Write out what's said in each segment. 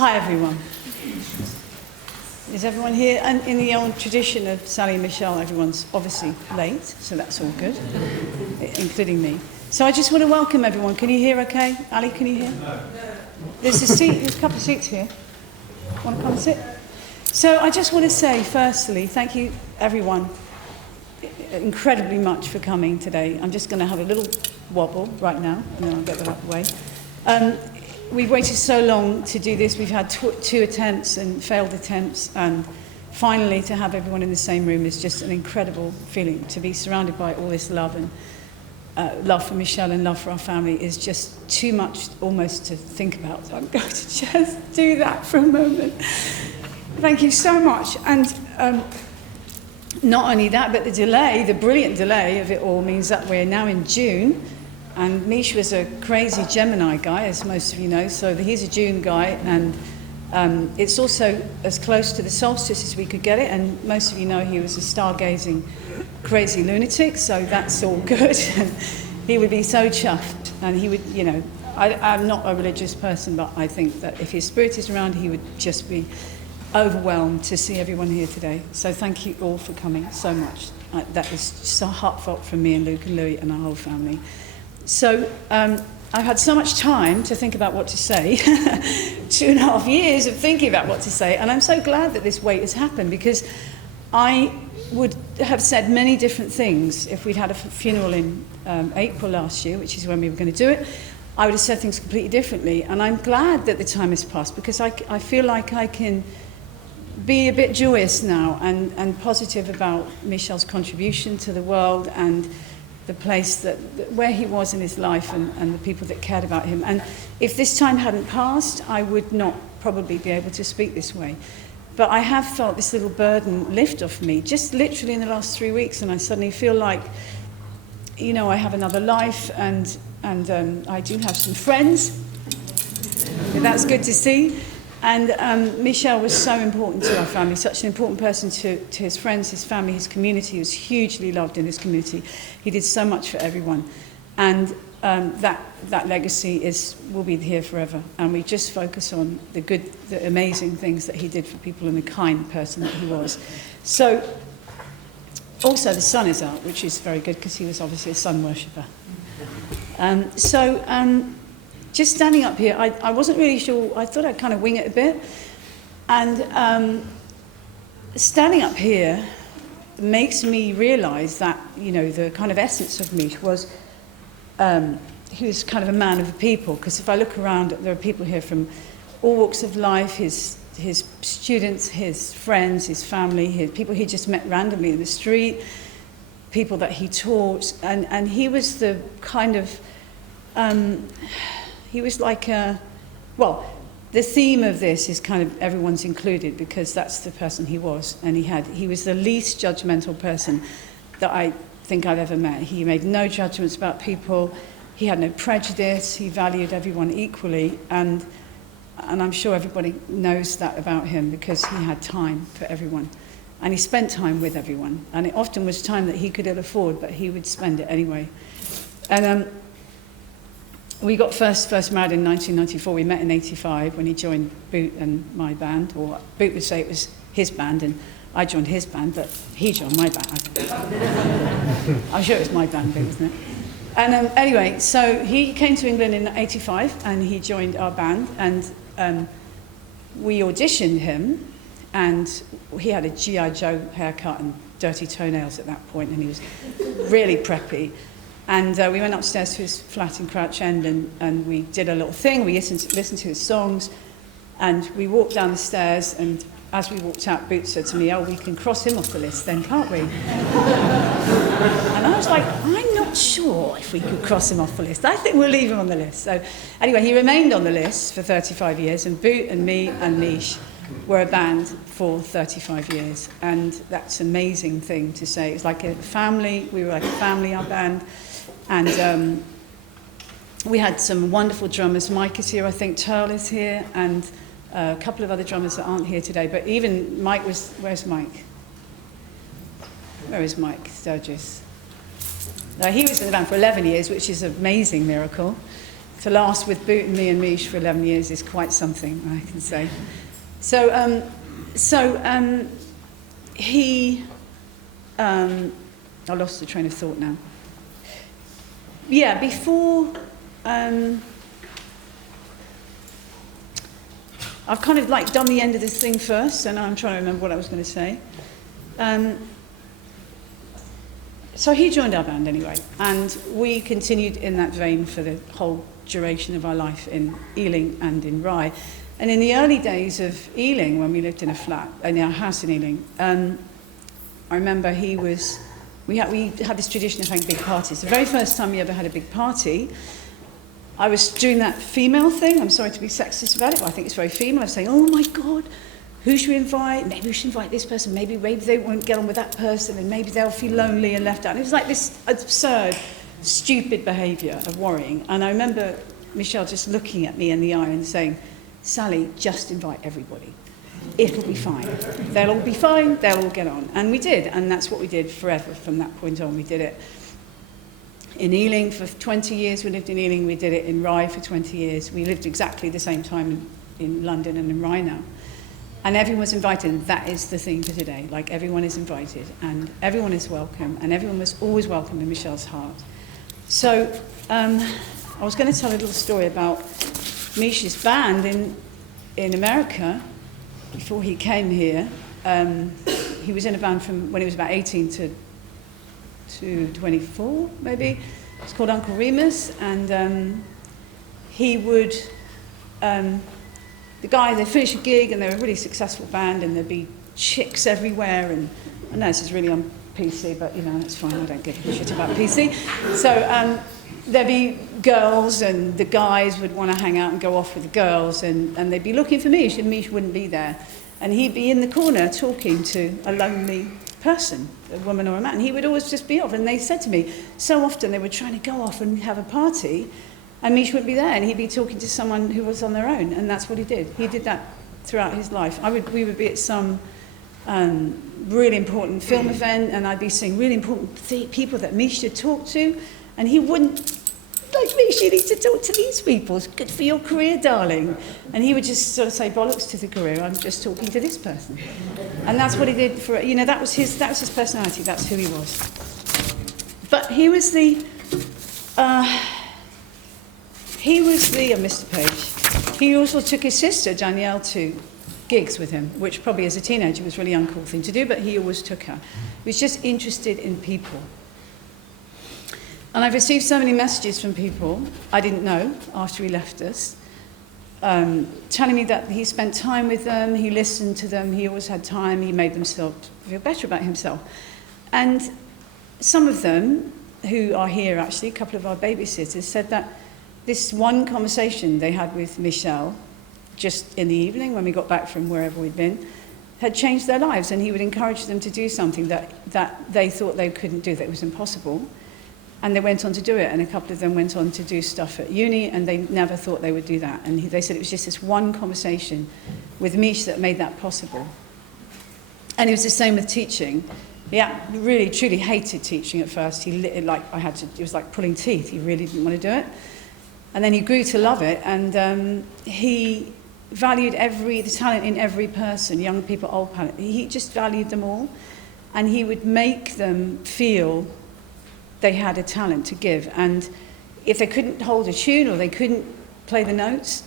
Hi everyone. Is everyone here? And in the old tradition of Sally and Michelle, everyone's obviously late, so that's all good, including me. So I just want to welcome everyone. Can you hear okay? Ali, can you hear? No. There's a couple of seats here. Want to come and sit? So I just want to say, firstly, thank you everyone incredibly much for coming today. I'm just going to have a little wobble right now, and then I'll get that out of the way. We've waited so long to do this. We've had two attempts and failed attempts, and finally to have everyone in the same room is just an incredible feeling. To be surrounded by all this love and love for Michelle and love for our family is just too much almost to think about. So I'm going to just do that for a moment. Thank you so much. And not only that, but the brilliant delay of it all means that we're now in June. And Mich was a crazy Gemini guy, as most of you know, so he's a June guy, and it's also as close to the solstice as we could get it, and most of you know he was a stargazing crazy lunatic, so that's all good. He would be so chuffed, and he would, you know, I'm not a religious person, but I think that if his spirit is around, he would just be overwhelmed to see everyone here today. So thank you all for coming so much. That was so heartfelt from me and Luke and Louis and our whole family. So I've had so much time to think about what to say, 2.5 years of thinking about what to say, and I'm so glad that this wait has happened, because I would have said many different things if we'd had a funeral in April last year, which is when we were going to do it. I would have said things completely differently, and I'm glad that the time has passed, because I feel like I can be a bit joyous now and positive about Michel's contribution to the world and the place where he was in his life and the people that cared about him. And if this time hadn't passed, I would not probably be able to speak this way. But I have felt this little burden lift off me, just literally in the last 3 weeks, and I suddenly feel like, you know, I have another life, and I do have some friends. That's good to see. And Michel was so important to our family, such an important person to his friends, his family, his community. He was hugely loved in his community. He did so much for everyone. And that legacy will be here forever. And we just focus on the amazing things that he did for people and the kind person that he was. So, also the sun is out, which is very good, because he was obviously a sun worshipper. Just standing up here, I wasn't really sure. I thought I'd kind of wing it a bit. And standing up here makes me realise that, you know, the kind of essence of Mich was he was kind of a man of the people. Because if I look around, there are people here from all walks of life, his students, his friends, his family, people he just met randomly in the street, people that he taught. And he was the kind of... he was like the theme of this is kind of everyone's included, because that's the person he was. And he was the least judgmental person that I think I've ever met. He made no judgments about people. He had no prejudice. He valued everyone equally. And I'm sure everybody knows that about him, because he had time for everyone. And he spent time with everyone. And it often was time that he could ill afford, but he would spend it anyway. And we got first married in 1994. We met in 85 when he joined Boot and my band, or Boot would say it was his band, and I joined his band, but he joined my band. I'm sure it was my band, Boot, wasn't it? And anyway, so he came to England in 85, and he joined our band, and we auditioned him, and he had a G.I. Joe haircut and dirty toenails at that point, and he was really preppy. And we went upstairs to his flat in Crouch End, and we did a little thing. We listened to his songs, and we walked down the stairs, and as we walked out, Boots said to me, "Oh, we can cross him off the list then, can't we?" And I was like, I'm not sure if we could cross him off the list. I think we'll leave him on the list. So anyway, he remained on the list for 35 years, and Boot and me and Mich were a band for 35 years. And that's an amazing thing to say. It's like a family. We were like a family, our band. And we had some wonderful drummers. Mike is here, I think Turl is here, and a couple of other drummers that aren't here today. But even Mike was... Where's Mike? Where is Mike Sturgis? He was in the band for 11 years, which is an amazing miracle. to last with Boot and me and Mich for 11 years is quite something, I can say. So he, I lost the train of thought now. Yeah, before, I've kind of like done the end of this thing first, and I'm trying to remember what I was going to say. So he joined our band anyway, and we continued in that vein for the whole duration of our life in Ealing and in Rye. And in the early days of Ealing, when we lived in a flat, in our house in Ealing, I remember we had this tradition of having big parties. The very first time we ever had a big party, I was doing that female thing. I'm sorry to be sexist about it, but I think it's very female. I was saying, oh my God, who should we invite? Maybe we should invite this person. Maybe they won't get on with that person, and maybe they'll feel lonely and left out. And it was like this absurd, stupid behaviour of worrying. And I remember Michelle just looking at me in the eye and saying, Sally, just invite everybody. It'll be fine. They'll all be fine. They'll all get on. And we did, and that's what we did forever from that point on. We did it in Ealing for 20 years. We lived in Ealing. We did it in Rye for 20 years. We lived exactly the same time in London and in Rye now. And everyone was invited, and that is the thing for today. Like, everyone is invited, and everyone is welcome, and everyone was always welcome in Michelle's heart. So, I was going to tell a little story about Mich's band in America. Before he came here, he was in a band from when he was about 18 to 24, maybe. It's called Uncle Remus, and he would... they'd finish a gig and they were a really successful band, and there'd be chicks everywhere, and I know this is really on PC, but you know, it's fine, I don't give a shit about PC. So there'd be girls, and the guys would want to hang out and go off with the girls, and they'd be looking for Mich, and Mich wouldn't be there. And he'd be in the corner talking to a lonely person, a woman or a man. He would always just be off, and they said to me, so often they were trying to go off and have a party, and Mich would be there, and he'd be talking to someone who was on their own, and that's what he did. He did that throughout his life. We would be at some really important film event, and I'd be seeing really important people that Mich should talk to, and he wouldn't, like, Mich, you need to talk to these people. It's good for your career, darling. And he would just sort of say, bollocks to the career, I'm just talking to this person. And that's what he did for, you know, that was his personality, that's who he was. But he was the, I missed a page. He also took his sister, Danielle, to gigs with him, which probably as a teenager was a really uncool thing to do, but he always took her. He was just interested in people. And I've received so many messages from people I didn't know after he left us, telling me that he spent time with them, he listened to them, he always had time, he made them feel better about himself. And some of them, who are here actually, a couple of our babysitters, said that this one conversation they had with Michelle, just in the evening when we got back from wherever we'd been, had changed their lives, and he would encourage them to do something that they thought they couldn't do, that it was impossible. And they went on to do it, and a couple of them went on to do stuff at uni, and they never thought they would do that. And they said it was just this one conversation with Mich that made that possible. And it was the same with teaching. He really, truly hated teaching at first. It was like pulling teeth. He really didn't want to do it. And then he grew to love it, and he valued the talent in every person, young people, old people. He just valued them all, and he would make them feel they had a talent to give. And if they couldn't hold a tune or they couldn't play the notes,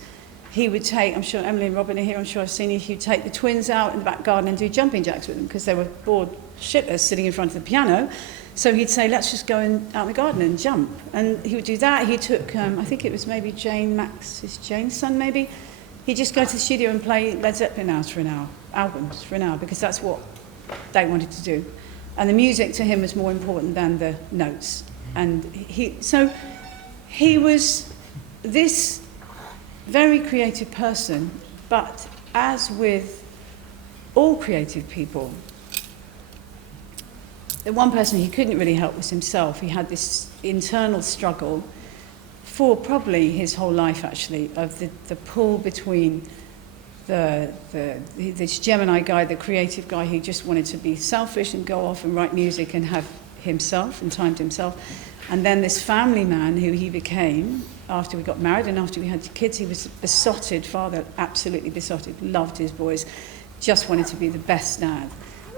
he would take, I'm sure Emily and Robin are here, I'm sure I've seen you, he'd take the twins out in the back garden and do jumping jacks with them because they were bored shitless sitting in front of the piano. So he'd say, let's just go out in the garden and jump. And he would do that. He took, I think it was maybe Jane's son maybe, he'd just go to the studio and play Led Zeppelin albums for an hour, because that's what they wanted to do. And the music to him was more important than the notes. And he was this very creative person, but as with all creative people, the one person he couldn't really help was himself. He had this internal struggle for probably his whole life, actually, of the pull between this Gemini guy, the creative guy, who just wanted to be selfish and go off and write music and have himself and time to himself. And then this family man who he became after we got married and after we had kids, he was a besotted father, absolutely besotted, loved his boys, just wanted to be the best dad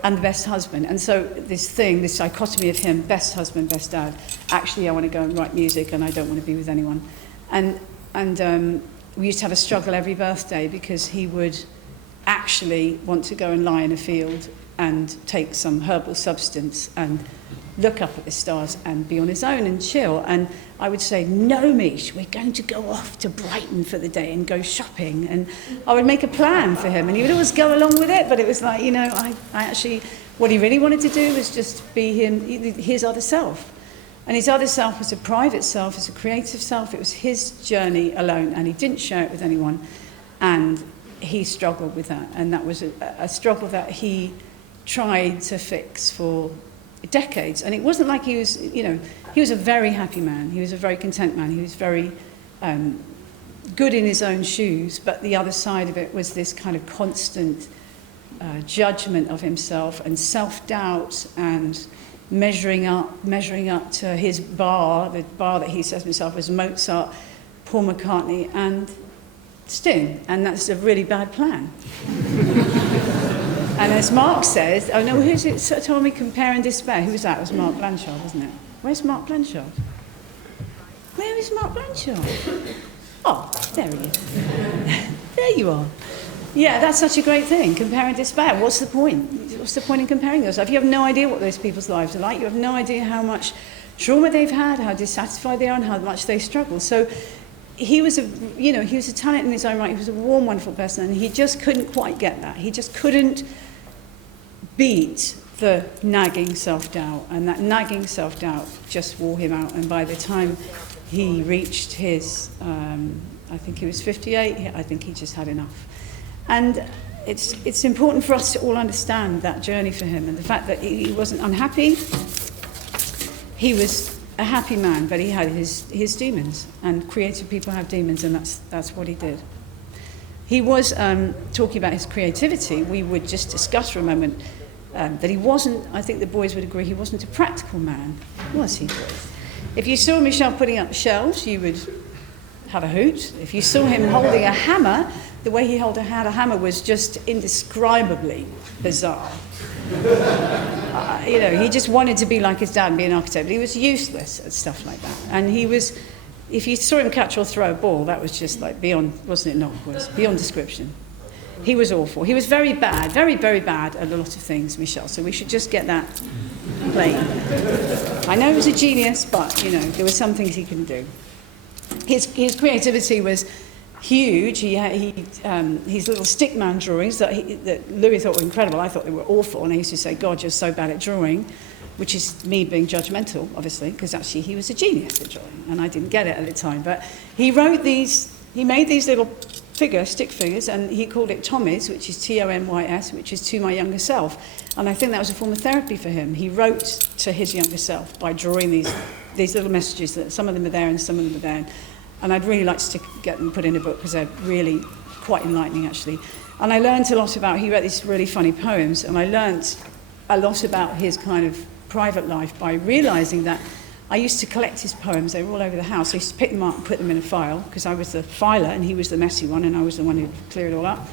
and the best husband. And so this dichotomy of him, best husband, best dad, actually I want to go and write music and I don't want to be with anyone. And we used to have a struggle every birthday because he would actually want to go and lie in a field and take some herbal substance and look up at the stars and be on his own and chill. And I would say, no, Mich, we're going to go off to Brighton for the day and go shopping. And I would make a plan for him, and he would always go along with it. But it was like, I actually, what he really wanted to do was just be his other self. And his other self was a private self, was a creative self. It was his journey alone, and he didn't share it with anyone. And he struggled with that. And that was a struggle that he tried to fix for decades. And it wasn't like he was, he was a very happy man. He was a very content man. He was very good in his own shoes. But the other side of it was this kind of constant judgment of himself and self-doubt and measuring up to his bar, the bar that he says himself was Mozart, Paul McCartney, and Sting. And that's a really bad plan. And as Mark says, oh no, who's it told me compare and despair? Who was that? It was Mark Blanchard, wasn't it? Where's Mark Blanchard? Where is Mark Blanchard? Oh, there he is. There you are. Yeah, that's such a great thing, compare and despair. What's the point? What's the point in comparing yourself? You have no idea what those people's lives are like. You have no idea how much trauma they've had, how dissatisfied they are, and how much they struggle. So he was a talent in his own right. He was a warm, wonderful person, and he just couldn't quite get that. He just couldn't beat the nagging self-doubt, and that nagging self-doubt just wore him out. And by the time he reached his, I think he was 58, I think he just had enough. And it's important for us to all understand that journey for him and the fact that he wasn't unhappy. He was a happy man, but he had his demons, and creative people have demons, and that's what he did. He was talking about his creativity. We would just discuss for a moment that he wasn't, I think the boys would agree, he wasn't a practical man, was he? If you saw Michel putting up shelves, you would have a hoot. If you saw him holding a hammer, the way he had a hammer was just indescribably bizarre. He just wanted to be like his dad and be an architect, but he was useless at stuff like that. And he was, if you saw him catch or throw a ball, that was just like beyond, wasn't it? No, it was beyond description. He was awful. He was very bad, very, very bad at a lot of things, Michel. So we should just get that plain. I know he was a genius, but there were some things he couldn't do. His creativity was huge. His little stickman drawings that Louis thought were incredible. I thought they were awful, and I used to say, "God, you're so bad at drawing," which is me being judgmental, obviously, because actually he was a genius at drawing, and I didn't get it at the time. But he made these little stick figures, and he called it Tommy's, which is Tomys, which is to my younger self. And I think that was a form of therapy for him. He wrote to his younger self by drawing these little messages, that some of them are there and some of them are there. And I'd really like to get them put in a book because they're really quite enlightening, actually. And I learned a lot about, he wrote these really funny poems, and I learned a lot about his kind of private life by realizing that I used to collect his poems. They were all over the house. I used to pick them up and put them in a file because I was the filer and he was the messy one, and I was the one who cleared it all up.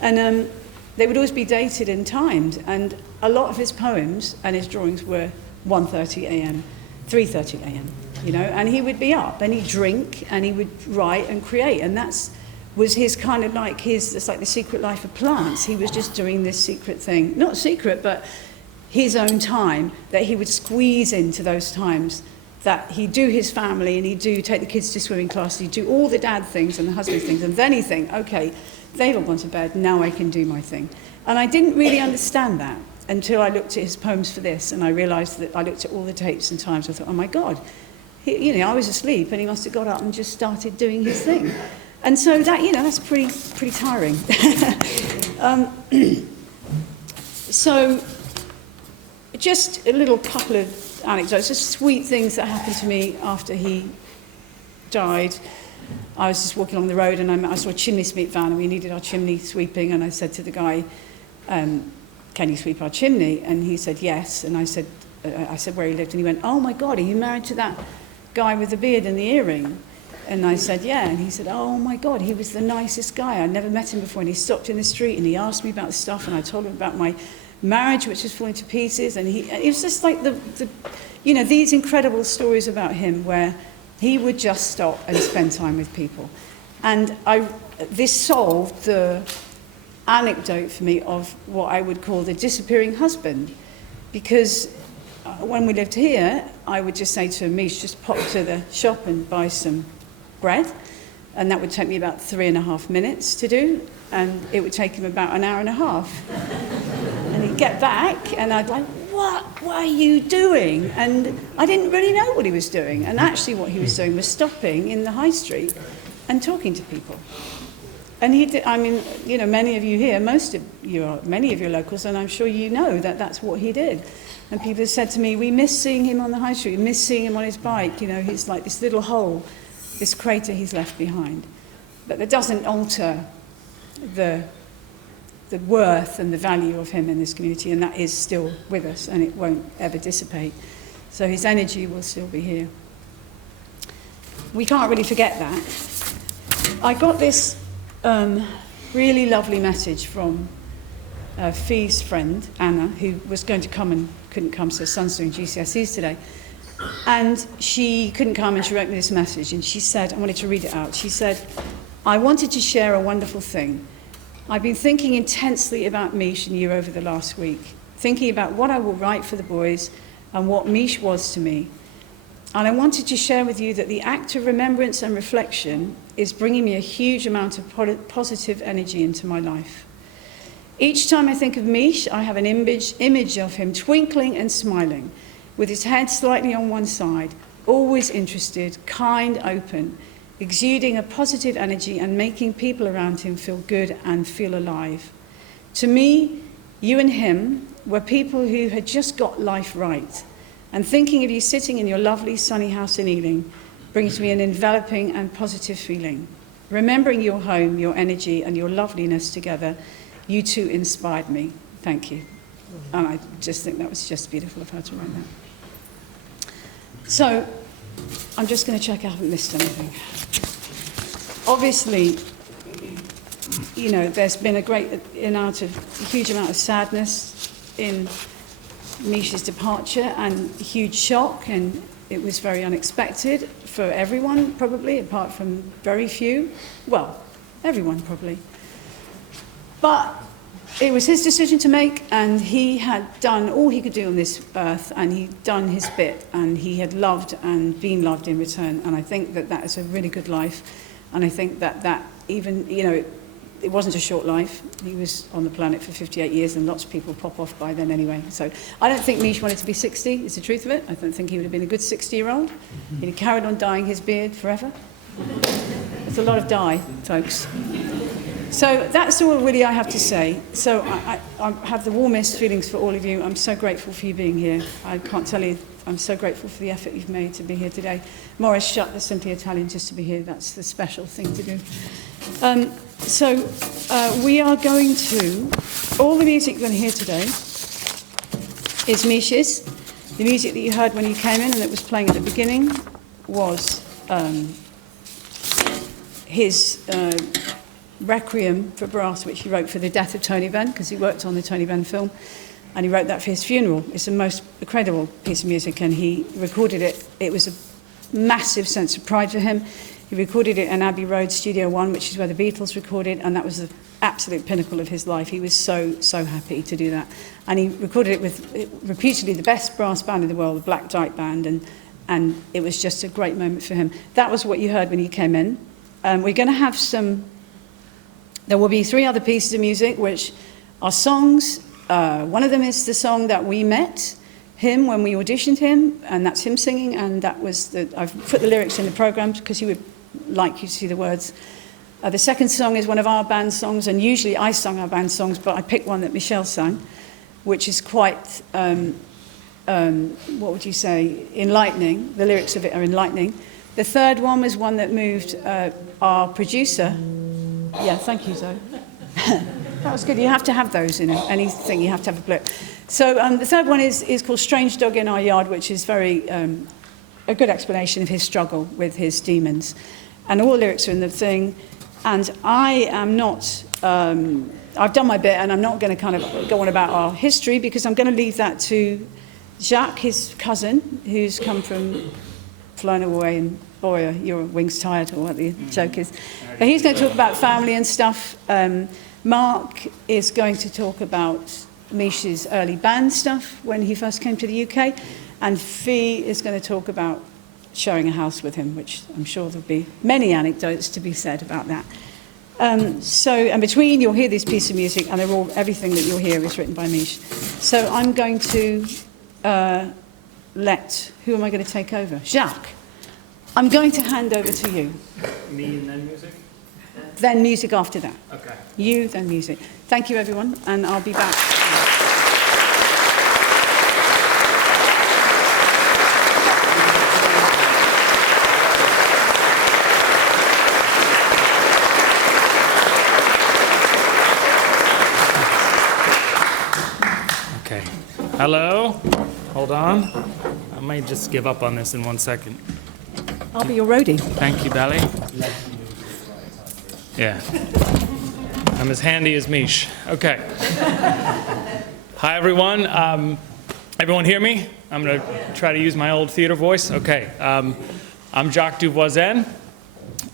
And they would always be dated and timed. And a lot of his poems and his drawings were 1:30 a.m., 3:30 a.m., and he would be up and he'd drink and he would write and create. And that was his kind of like it's like the secret life of plants. He was just doing this secret thing, not secret, but his own time that he would squeeze into those times that he'd do his family and he'd take the kids to swimming class, he'd do all the dad things and the husband things, and then he'd think, okay, they've all gone to bed, now I can do my thing. And I didn't really understand that until I looked at his poems for this, and I realised that I looked at all the tapes and times, I thought, oh my God, I was asleep and he must have got up and just started doing his thing. And so that, that's pretty tiring. So just a little couple of anecdotes, just sweet things that happened to me after he died. I was just walking along the road and I saw a chimney sweep van, and we needed our chimney sweeping, and I said to the guy, can you sweep our chimney? And he said yes, and I said, I said where he lived, and he went, "Oh my God, are you married to that guy with the beard and the earring?" And I said, "Yeah." And he said, "Oh my God, he was the nicest guy. I'd never met him before." And he stopped in the street and he asked me about the stuff, and I told him about my marriage, which was falling to pieces. And it was just like these incredible stories about him where he would just stop and spend time with people. And this solved the anecdote for me of what I would call the disappearing husband. Because when we lived here, I would just say to him, "Mich, just pop to the shop and buy some bread." And that would take me about 3.5 minutes to do. And it would take him about an hour and a half. And he'd get back and I'd like, what are you doing? And I didn't really know what he was doing. And actually what he was doing was stopping in the high street and talking to people. And he did, many of you here, many of your locals, and I'm sure you know that that's what he did. And people have said to me, "We miss seeing him on the high street, we miss seeing him on his bike, he's like this little hole, this crater he's left behind." But that doesn't alter the worth and the value of him in this community, and that is still with us, and it won't ever dissipate. So his energy will still be here. We can't really forget that. I got this really lovely message from Fee's friend, Anna, who was going to come and couldn't come, so her son's doing GCSEs today. And she couldn't come, and she wrote me this message, and she said, I wanted to read it out. She said, "I wanted to share a wonderful thing. I've been thinking intensely about Mich and you over the last week, thinking about what I will write for the boys and what Mich was to me. And I wanted to share with you that the act of remembrance and reflection is bringing me a huge amount of positive energy into my life. Each time I think of Mich, I have an image of him twinkling and smiling, with his head slightly on one side, always interested, kind, open, exuding a positive energy and making people around him feel good and feel alive. To me, you and him were people who had just got life right. And thinking of you sitting in your lovely sunny house in Ealing brings me an enveloping and positive feeling. Remembering your home, your energy, and your loveliness together, you two inspired me. Thank you." And I just think that was just beautiful of her to write that. So, I'm just going to check I haven't missed anything. Obviously, there's been a huge amount of sadness in Mich's departure and huge shock, and it was very unexpected for everyone, probably, apart from very few. Well, everyone, probably. But it was his decision to make, and he had done all he could do on this earth, and he'd done his bit, and he had loved and been loved in return. And I think that is a really good life. And I think that even, it wasn't a short life. He was on the planet for 58 years, and lots of people pop off by then anyway. So I don't think Mich wanted to be 60, is the truth of it. I don't think he would have been a good 60-year-old. He'd have carried on dyeing his beard forever. It's a lot of dye, folks. So that's all really I have to say. So I have the warmest feelings for all of you. I'm so grateful for you being here. I can't tell you, I'm so grateful for the effort you've made to be here today. Morris shut the Simply Italian just to be here. That's the special thing to do. We are going to, all the music you're going to hear today is Mich's. The music that you heard when you came in and that was playing at the beginning was his Requiem for Brass, which he wrote for the death of Tony Benn, because he worked on the Tony Benn film, and he wrote that for his funeral. It's the most incredible piece of music, and he recorded it. It was a massive sense of pride for him. He recorded it in Abbey Road Studio 1, which is where the Beatles recorded, and that was the absolute pinnacle of his life. He was so happy to do that. And he recorded it with reputedly the best brass band in the world, the Black Dyke Band, and it was just a great moment for him. That was what you heard when you came in. We're going to have there will be 3 other pieces of music, which are songs. One of them is the song that we met him when we auditioned him, and that's him singing, and that was I've put the lyrics in the program because he would like you to see the words. The second song is one of our band songs, and usually I sung our band songs, but I picked one that Michelle sang, which is quite, what would you say, enlightening. The lyrics of it are enlightening. The third one was one that moved our producer. Yeah, thank you, Zoe. That was good. You have to have those in anything. You have to have a blip. So the third one is called Strange Dog in Our Yard, which is very a good explanation of his struggle with his demons. And all the lyrics are in the thing. And I am not, I've done my bit, and I'm not going to kind of go on about our history, because I'm going to leave that to Jacques, his cousin, who's come from flying away, and boy, your wings tired, or what the joke is. But he's going to talk about family and stuff. Mark is going to talk about Mich's early band stuff when he first came to the UK. And Fee is going to talk about showing a house with him, which I'm sure there'll be many anecdotes to be said about that. And between, you'll hear this piece of music, and everything that you'll hear is written by Mich. So I'm going to who am I going to take over? Jacques. I'm going to hand over to you. Me and then music? Then music after that. Okay. You, then music. Thank you, everyone, and I'll be back. Okay. Hello? Hold on. I might just give up on this in 1 second. I'll be your roadie. Thank you, Bally. Yeah. I'm as handy as Mich. Okay. Hi, everyone. Everyone hear me? I'm going to try to use my old theater voice. Okay. I'm Jacques Duvoisin.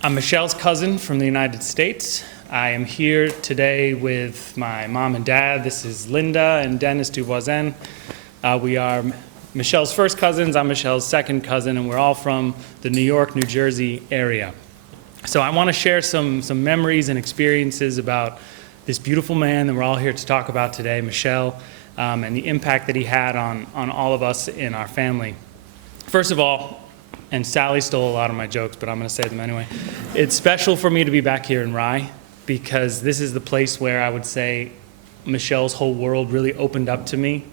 I'm Michelle's cousin from the United States. I am here today with my mom and dad. This is Linda and Dennis Duvoisin. We are Michelle's first cousins. I'm Michelle's second cousin, and we're all from the New York, New Jersey area. So I want to share some memories and experiences about this beautiful man that we're all here to talk about today, Michel, and the impact that he had on all of us in our family. First of all, and Sally stole a lot of my jokes, but I'm going to say them anyway, it's special for me to be back here in Rye, because this is the place where I would say Michelle's whole world really opened up to me.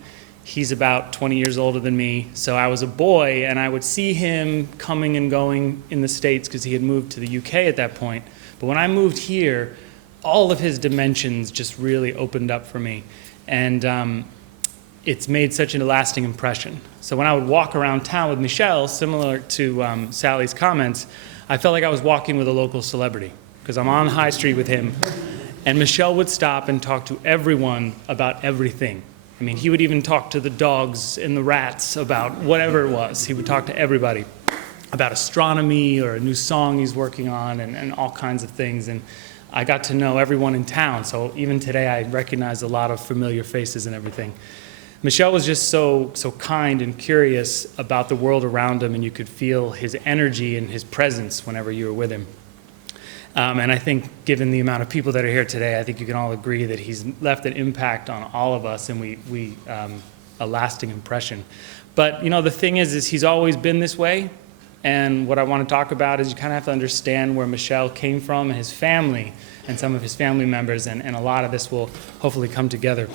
He's about 20 years older than me, so I was a boy, and I would see him coming and going in the States because he had moved to the UK at that point. But when I moved here, all of his dimensions just really opened up for me, and it's made such a lasting impression. So when I would walk around town with Michelle, similar to Sally's comments, I felt like I was walking with a local celebrity, because I'm on High Street with him, and Michelle would stop and talk to everyone about everything. I mean, he would even talk to the dogs and the rats about whatever it was. He would talk to everybody about astronomy or a new song he's working on, and all kinds of things. And I got to know everyone in town, so even today I recognize a lot of familiar faces and everything. Michelle was just so kind and curious about the world around him, and you could feel his energy and his presence whenever you were with him. And I think, given the amount of people that are here today, I think you can all agree that he's left an impact on all of us, and we a lasting impression. But, you know, the thing is he's always been this way, and what I want to talk about is you kind of have to understand where Michel came from and his family and some of his family members, and a lot of this will hopefully come together.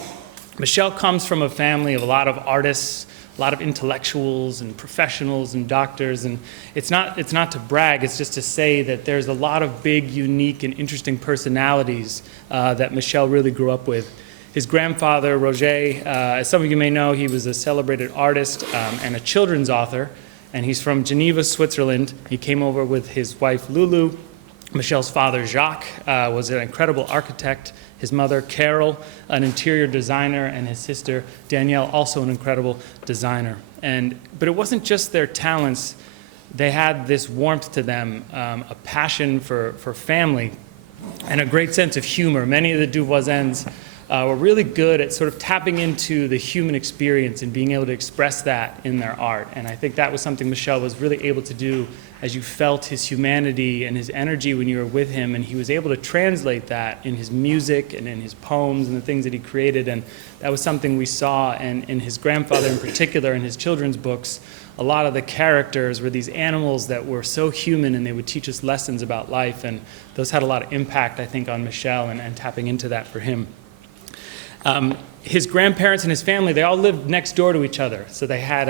Michel comes from a family of a lot of artists, a lot of intellectuals and professionals and doctors, and it's not to brag, it's just to say that there's a lot of big, unique, and interesting personalities that Michel really grew up with. His grandfather, Roger, as some of you may know, he was a celebrated artist and a children's author, and he's from Geneva, Switzerland. He came over with his wife, Lulu. Michel's father, Jacques, was an incredible architect. His mother, Carol, an interior designer, and his sister, Danielle, also an incredible designer. But it wasn't just their talents. They had this warmth to them, a passion for family, and a great sense of humor. Many of the Duvoisins were really good at sort of tapping into the human experience and being able to express that in their art. And I think that was something Michel was really able to do, as you felt his humanity and his energy when you were with him, and he was able to translate that in his music and in his poems and the things that he created. And that was something we saw in his grandfather in particular, in his children's books. A lot of the characters were these animals that were so human, and they would teach us lessons about life, and those had a lot of impact, I think, on Michel and tapping into that for him. his grandparents and his family, they all lived next door to each other. So they had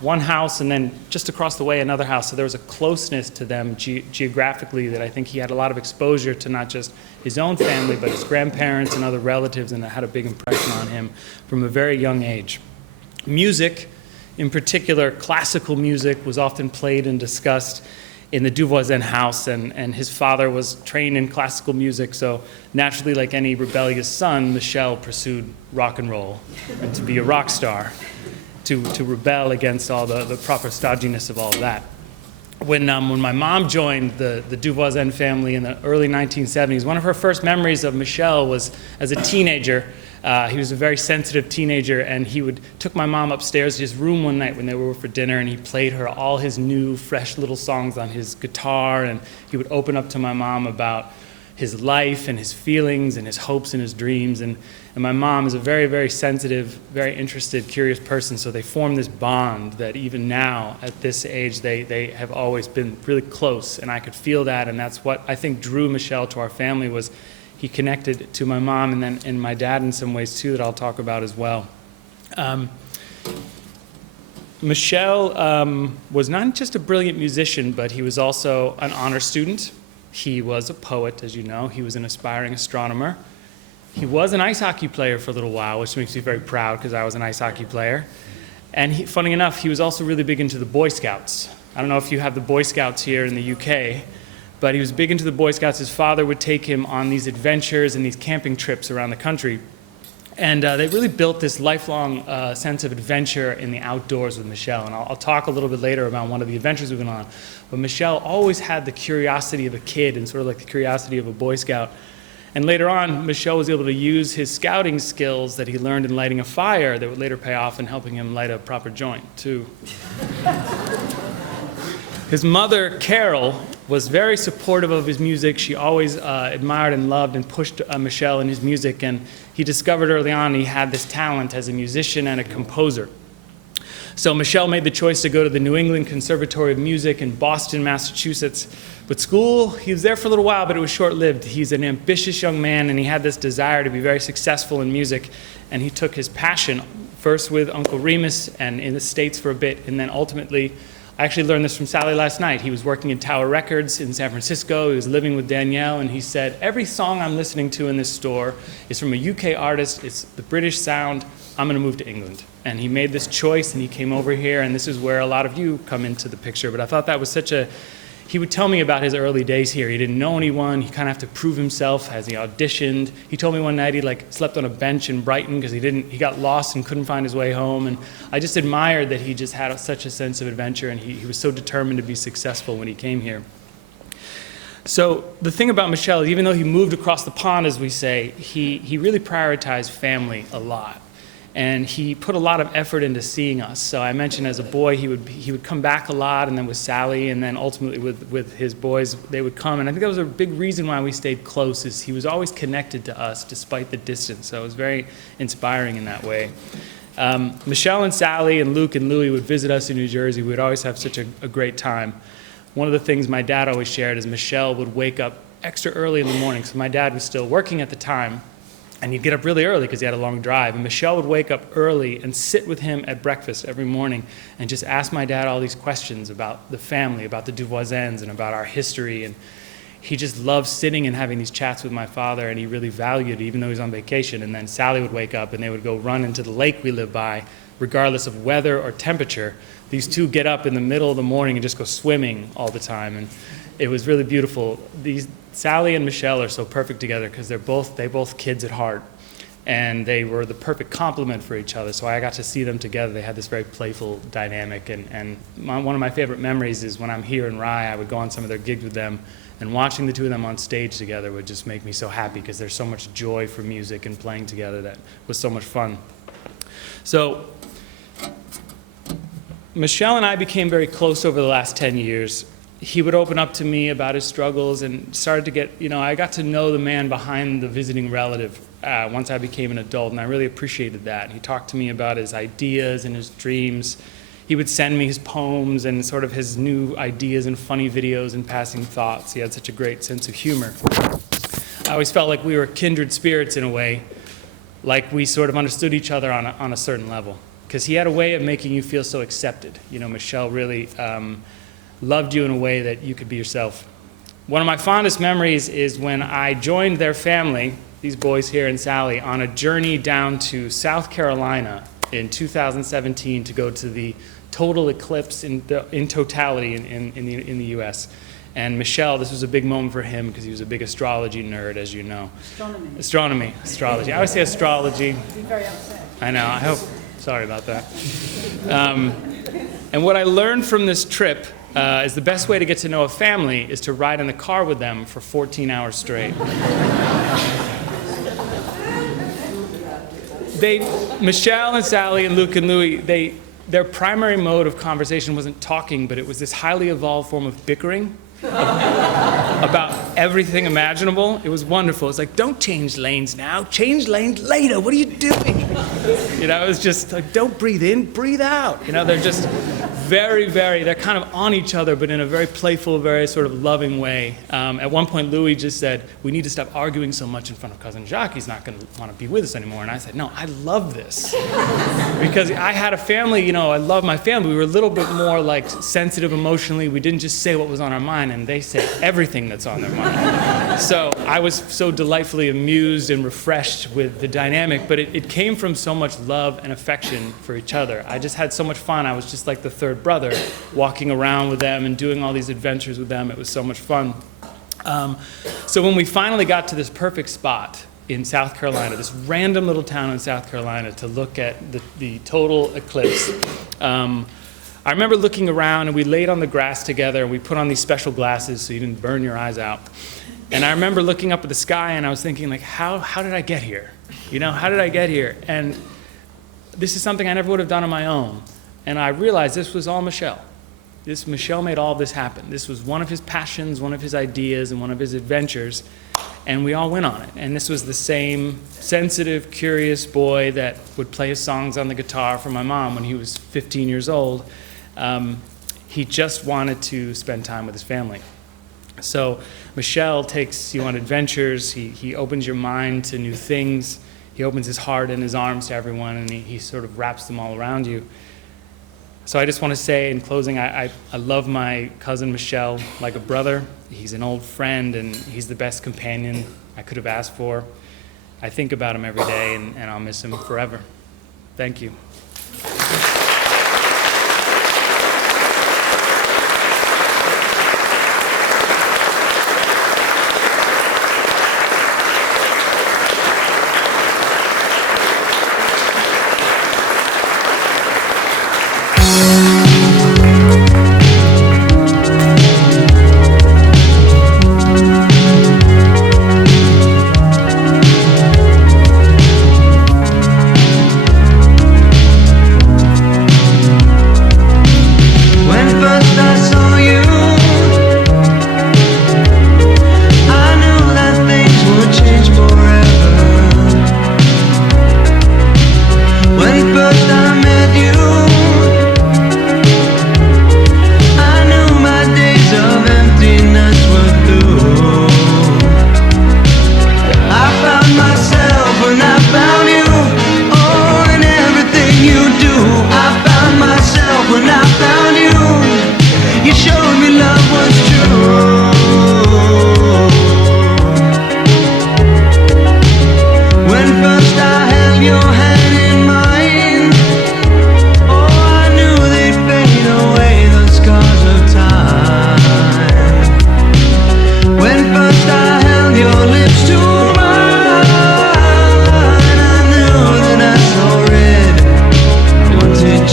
one house and then just across the way another house. So there was a closeness to them geographically that I think he had a lot of exposure to not just his own family, but his grandparents and other relatives, and that had a big impression on him from a very young age. Music, in particular, classical music, was often played and discussed in the Duvoisin house, and his father was trained in classical music, so naturally, like any rebellious son, Michel pursued rock and roll and to be a rock star, to rebel against all the proper stodginess of all of that. When my mom joined the Duvoisin family in the early 1970s, one of her first memories of Michel was as a teenager. He was a very sensitive teenager, and he took my mom upstairs to his room one night when they were over for dinner, and he played her all his new, fresh little songs on his guitar, and he would open up to my mom about his life and his feelings and his hopes and his dreams. And my mom is a very, very sensitive, very interested, curious person, so they formed this bond that even now, at this age, they have always been really close, and I could feel that, and that's what I think drew Michel to our family was he connected to my mom and my dad in some ways too that I'll talk about as well. Michel was not just a brilliant musician, but he was also an honor student. He was a poet, as you know. He was an aspiring astronomer. He was an ice hockey player for a little while, which makes me very proud because I was an ice hockey player. And funny enough, he was also really big into the Boy Scouts. I don't know if you have the Boy Scouts here in the UK, but he was big into the Boy Scouts. His father would take him on these adventures and these camping trips around the country. And they really built this lifelong sense of adventure in the outdoors with Michel. And I'll talk a little bit later about one of the adventures we've been on. But Michel always had the curiosity of a kid and sort of like the curiosity of a Boy Scout. And later on, Michel was able to use his scouting skills that he learned in lighting a fire that would later pay off in helping him light a proper joint, too. His mother, Carol, was very supportive of his music. She always admired and loved and pushed Michel in his music, and he discovered early on he had this talent as a musician and a composer. So Michel made the choice to go to the New England Conservatory of Music in Boston, Massachusetts. But school, he was there for a little while, but it was short-lived. He's an ambitious young man, and he had this desire to be very successful in music, and he took his passion, first with Uncle Remus and in the States for a bit, and then ultimately, I actually learned this from Sally last night. He was working in Tower Records in San Francisco. He was living with Danielle, and he said, every song I'm listening to in this store is from a UK artist. It's the British sound. I'm going to move to England. And he made this choice, and he came over here, and this is where a lot of you come into the picture. But I thought that was such a... He would tell me about his early days here. He didn't know anyone. He kind of had to prove himself as he auditioned. He told me one night he slept on a bench in Brighton because he got lost and couldn't find his way home. And I just admired that he just had such a sense of adventure, and he was so determined to be successful when he came here. So the thing about Michel is even though he moved across the pond, as we say, he really prioritized family a lot. And he put a lot of effort into seeing us. So I mentioned as a boy, he would come back a lot, and then with Sally, and then ultimately with his boys, they would come. And I think that was a big reason why we stayed close, is he was always connected to us despite the distance. So it was very inspiring in that way. Michel and Sally and Luke and Louie would visit us in New Jersey. We would always have such a great time. One of the things my dad always shared is Michel would wake up extra early in the morning. So my dad was still working at the time. And he'd get up really early because he had a long drive. And Michel would wake up early and sit with him at breakfast every morning and just ask my dad all these questions about the family, about the Duvoisins, and about our history. And he just loved sitting and having these chats with my father, and he really valued it, even though he was on vacation. And then Sally would wake up, and they would go run into the lake we live by, regardless of weather or temperature. These two get up in the middle of the morning and just go swimming all the time. And it was really beautiful. Sally and Michel are so perfect together because they're both kids at heart, and they were the perfect complement for each other. So I got to see them together. They had this very playful dynamic, and one of my favorite memories is when I'm here in Rye, I would go on some of their gigs with them, and watching the two of them on stage together would just make me so happy because there's so much joy for music and playing together that was so much fun. So Michel and I became very close over the last 10 years. He would open up to me about his struggles and started to get, I got to know the man behind the visiting relative once I became an adult, and I really appreciated that. He talked to me about his ideas and his dreams. He would send me his poems and sort of his new ideas and funny videos and passing thoughts. He had such a great sense of humor. I always felt like we were kindred spirits in a way. like we sort of understood each other on a certain level. Because he had a way of making you feel so accepted. You know, Michelle really loved you in a way that you could be yourself. One of my fondest memories is when I joined their family, these boys here and Sally, on a journey down to South Carolina in 2017 to go to the total eclipse in totality in the U.S. And Michelle, this was a big moment for him because he was a big astrology nerd, as you know. Astrology. I always say astrology. Be very upset. I know, I hope. Sorry about that. And what I learned from this trip is the best way to get to know a family is to ride in the car with them for 14 hours straight. Michelle and Sally and Luke and Louie, their primary mode of conversation wasn't talking, but it was this highly evolved form of bickering about everything imaginable. It was wonderful. It's like, don't change lanes now, change lanes later. What are you doing? You know, it was just like, don't breathe in, breathe out. You know, they're just they're kind of on each other, but in a very playful, very sort of loving way. At one point, Louis just said, we need to stop arguing so much in front of Cousin Jacques. He's not going to want to be with us anymore. And I said, no, I love this. Because I had a family, you know, I love my family. We were a little bit more like sensitive emotionally. We didn't just say what was on our mind, and they say everything that's on their mind. So I was so delightfully amused and refreshed with the dynamic, but it came from so much love and affection for each other. I just had so much fun. I was just like the third brother, walking around with them and doing all these adventures with them. It was so much fun. So when we finally got to this perfect spot in South Carolina, this random little town in South Carolina, to look at the total eclipse, I remember looking around, and we laid on the grass together, and we put on these special glasses so you didn't burn your eyes out. And I remember looking up at the sky, and I was thinking, like, how did I get here? You know, how did I get here? And this is something I never would have done on my own. And I realized this was all Michelle. Michelle made all this happen. This was one of his passions, one of his ideas, and one of his adventures. And we all went on it. And this was the same sensitive, curious boy that would play his songs on the guitar for my mom when he was 15 years old. He just wanted to spend time with his family. So Michelle takes you on adventures. He opens your mind to new things. He opens his heart and his arms to everyone, and he sort of wraps them all around you. So I just want to say in closing, I love my cousin Michelle like a brother. He's an old friend, and he's the best companion I could have asked for. I think about him every day, and I'll miss him forever. Thank you.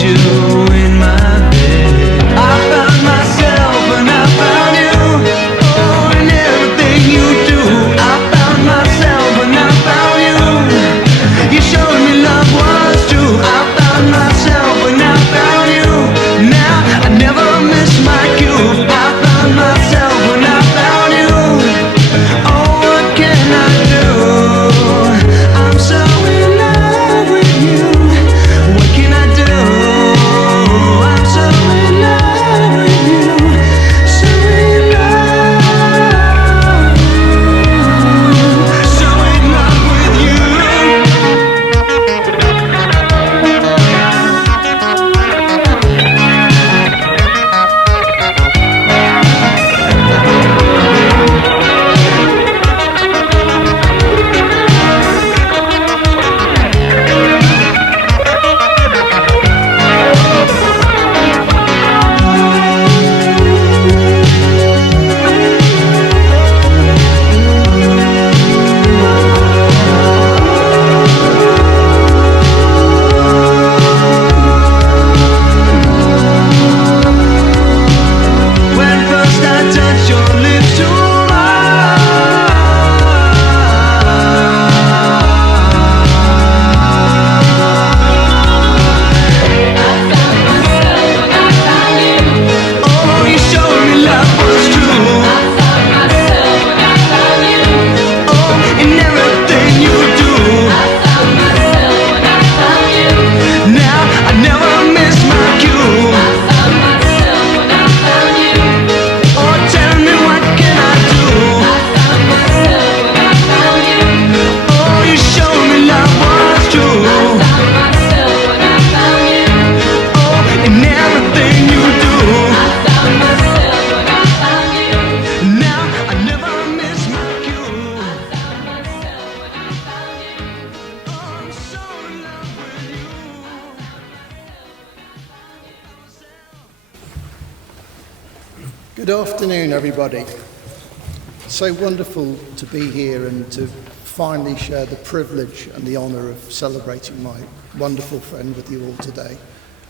You in my bed. Good afternoon, everybody. So wonderful to be here and to finally share the privilege and the honour of celebrating my wonderful friend with you all today.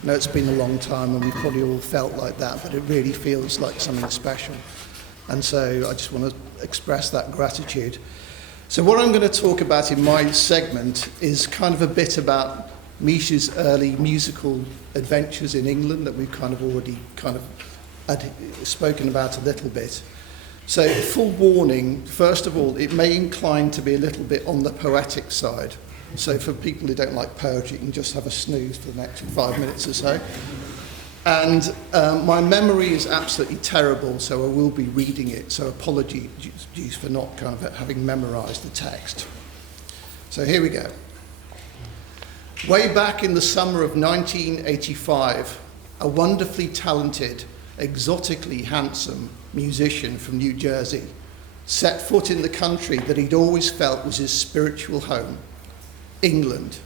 I know it's been a long time and we've probably all felt like that, but it really feels like something special. And so I just want to express that gratitude. So what I'm going to talk about in my segment is kind of a bit about Mich's early musical adventures in England that we've kind of already had spoken about a little bit. So full warning, first of all, it may incline to be a little bit on the poetic side. So for people who don't like poetry, you can just have a snooze for the next 5 minutes or so. And my memory is absolutely terrible, so I will be reading it. So apologies for not kind of having memorised the text. So here we go. Way back in the summer of 1985, a wonderfully talented, exotically handsome musician from New Jersey set foot in the country that he'd always felt was his spiritual home, England.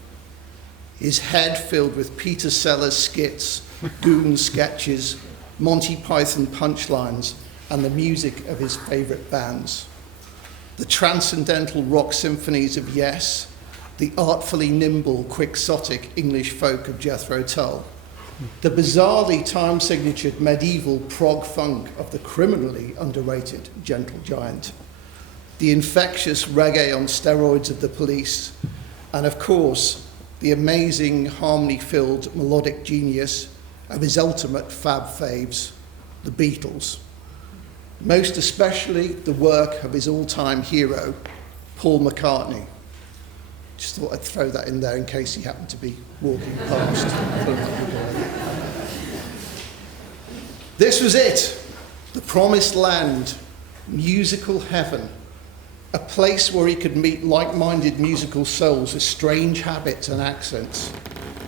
His head filled with Peter Sellers skits, Goon sketches, Monty Python punchlines, and the music of his favourite bands. The transcendental rock symphonies of Yes, the artfully nimble, quixotic English folk of Jethro Tull, the bizarrely time-signatured medieval prog funk of the criminally underrated Gentle Giant, the infectious reggae on steroids of the Police, and of course, the amazing harmony-filled melodic genius of his ultimate fab faves, the Beatles. Most especially the work of his all-time hero, Paul McCartney. Just thought I'd throw that in there in case he happened to be walking past. This was it, the promised land, musical heaven, a place where he could meet like-minded musical souls with strange habits and accents,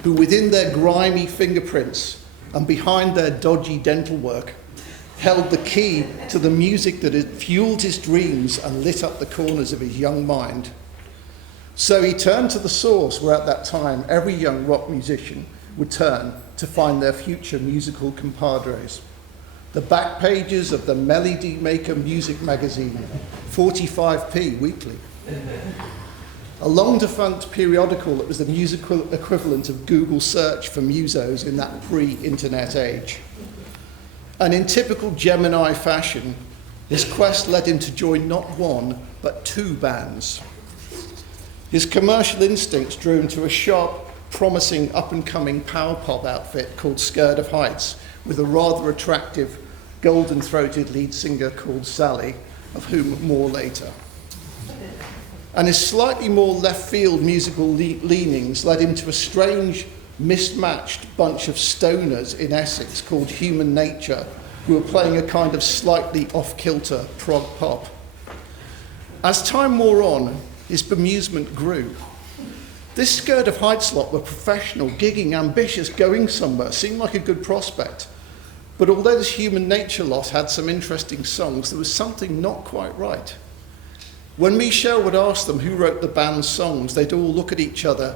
who within their grimy fingerprints and behind their dodgy dental work held the key to the music that had fueled his dreams and lit up the corners of his young mind. So he turned to the source where at that time every young rock musician would turn to find their future musical compadres. The back pages of the Melody Maker music magazine, 45p weekly. A long-defunct periodical that was the musical equivalent of Google search for musos in that pre-internet age. And in typical Gemini fashion, his quest led him to join not one, but two bands. His commercial instincts drew him to a sharp, promising, up-and-coming power pop outfit called Scared of Heights, with a rather attractive, golden-throated lead singer called Sally, of whom more later. And his slightly more left-field musical leanings led him to a strange, mismatched bunch of stoners in Essex called Human Nature, who were playing a kind of slightly off-kilter prog pop. As time wore on, his bemusement grew. This Scared of Heights lot were professional, gigging, ambitious, going somewhere, seemed like a good prospect. But although this Human Nature lot had some interesting songs, there was something not quite right. When Michel would ask them who wrote the band's songs, they'd all look at each other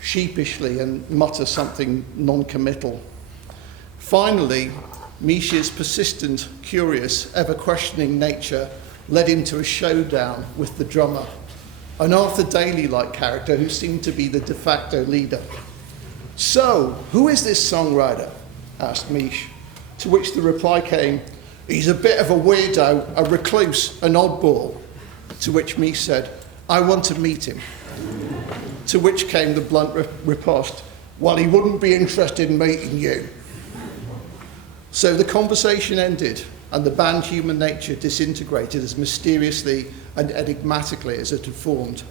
sheepishly and mutter something non-committal. Finally, Mich's persistent, curious, ever-questioning nature led him to a showdown with the drummer, an Arthur Daley-like character who seemed to be the de facto leader. "So, who is this songwriter?" asked Mich, to which the reply came, "He's a bit of a weirdo, a recluse, an oddball." To which Mich said, "I want to meet him." To which came the blunt riposte, "Well, he wouldn't be interested in meeting you." So the conversation ended, and the band Human Nature disintegrated as mysteriously and enigmatically as it had formed.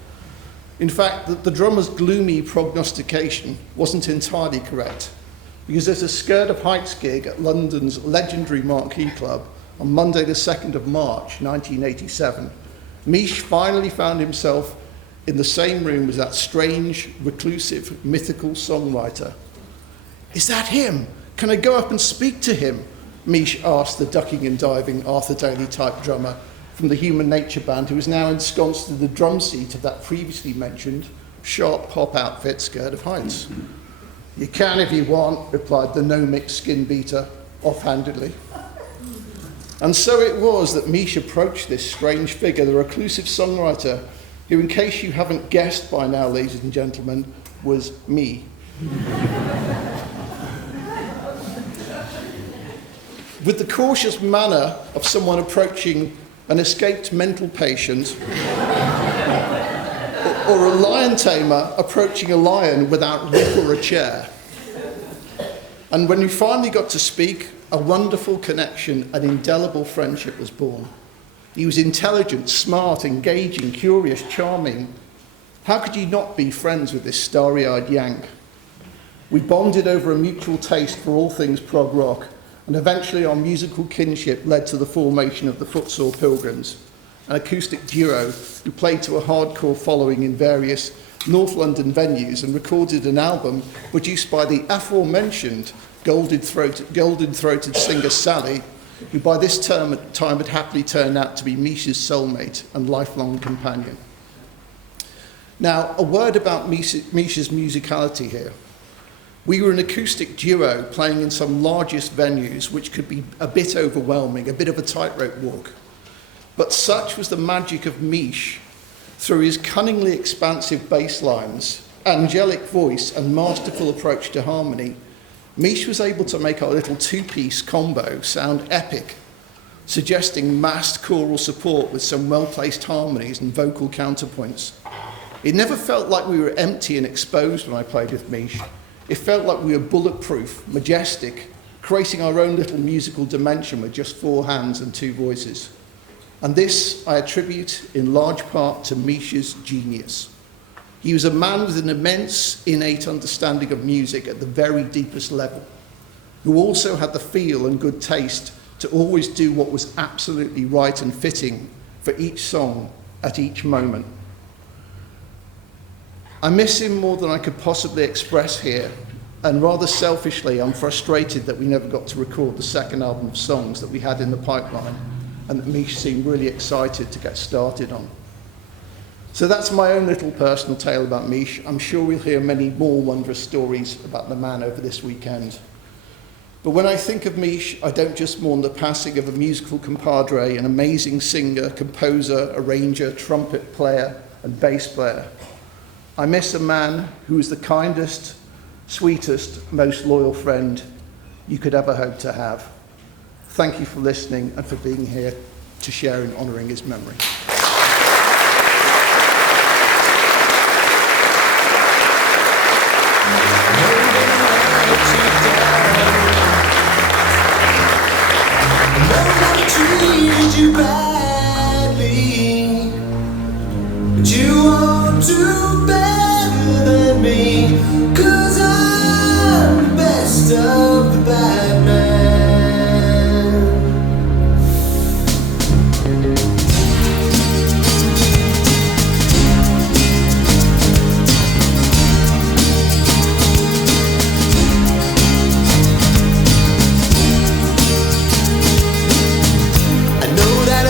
In fact, the drummer's gloomy prognostication wasn't entirely correct, because there's a Scared of Heights gig at London's legendary Marquee Club on Monday the 2nd of March 1987. Mich finally found himself in the same room as that strange, reclusive, mythical songwriter. "Is that him? Can I go up and speak to him?" Mich asked the ducking and diving Arthur Daley-type drummer from the Human Nature band, who was now ensconced in the drum seat of that previously mentioned sharp pop outfit Scared of Heights. "You can if you want," replied the no-mix skin beater offhandedly. And so it was that Mich approached this strange figure, the reclusive songwriter, who, in case you haven't guessed by now, ladies and gentlemen, was me. With the cautious manner of someone approaching an escaped mental patient, or a lion tamer approaching a lion without whip or a chair. And when we finally got to speak, a wonderful connection, an indelible friendship was born. He was intelligent, smart, engaging, curious, charming. How could you not be friends with this starry-eyed Yank? We bonded over a mutual taste for all things prog rock, and eventually our musical kinship led to the formation of the Footsore Pilgrims, an acoustic duo who played to a hardcore following in various North London venues and recorded an album produced by the aforementioned golden-throated singer Sally, who by this time had happily turned out to be Mich's soulmate and lifelong companion. Now, a word about Mich's musicality here. We were an acoustic duo playing in some largest venues, which could be a bit overwhelming, a bit of a tightrope walk. But such was the magic of Mich, through his cunningly expansive bass lines, angelic voice, and masterful approach to harmony, Mich was able to make our little two-piece combo sound epic, suggesting massed choral support with some well-placed harmonies and vocal counterpoints. It never felt like we were empty and exposed when I played with Mich. It felt like we were bulletproof, majestic, creating our own little musical dimension with just 4 hands and 2 voices. And this I attribute in large part to Mich's genius. He was a man with an immense innate understanding of music at the very deepest level, who also had the feel and good taste to always do what was absolutely right and fitting for each song at each moment. I miss him more than I could possibly express here, and rather selfishly, I'm frustrated that we never got to record the second album of songs that we had in the pipeline, and that Mich seemed really excited to get started on. So that's my own little personal tale about Mich. I'm sure we'll hear many more wondrous stories about the man over this weekend. But when I think of Mich, I don't just mourn the passing of a musical compadre, an amazing singer, composer, arranger, trumpet player, and bass player. I miss a man who was the kindest, sweetest, most loyal friend you could ever hope to have. Thank you for listening and for being here to share in honouring his memory. Treated you badly, but you won't do better than me, 'cause I'm the best of the bad man. I know that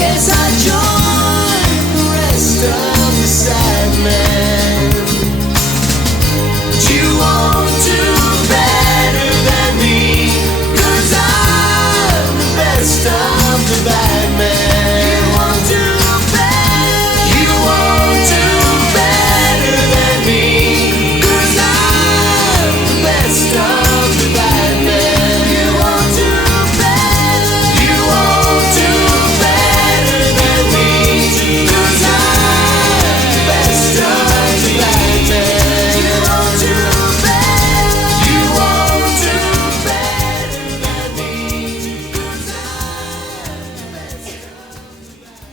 Guess I joined the rest of the sad men. But you won't do better than me, 'cause I'm the best of the bad men. You won't do better. You won't do better than me, 'cause I'm the best of the bad men. You won't do better. You won't do better than me, 'cause I'm the best of the bad men. You won't do better. You won't do better than me, 'cause I'm the best of the bad men.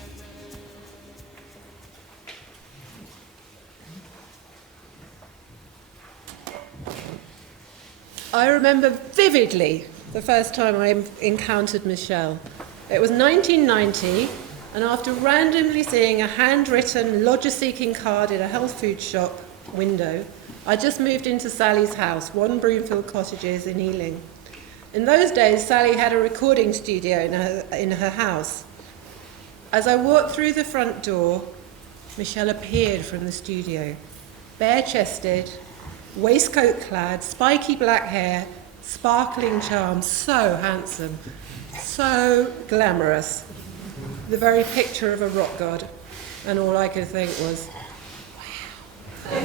I remember vividly the first time I encountered Michelle. It was 1990, and after randomly seeing a handwritten lodger-seeking card in a health food shop window, I just moved into Sally's house, 1 Broomfield Cottages in Ealing. In those days, Sally had a recording studio in her house. As I walked through the front door, Michelle appeared from the studio, bare-chested, waistcoat-clad, spiky black hair, sparkling charm, so handsome, so glamorous, the very picture of a rock god. And all I could think was, wow.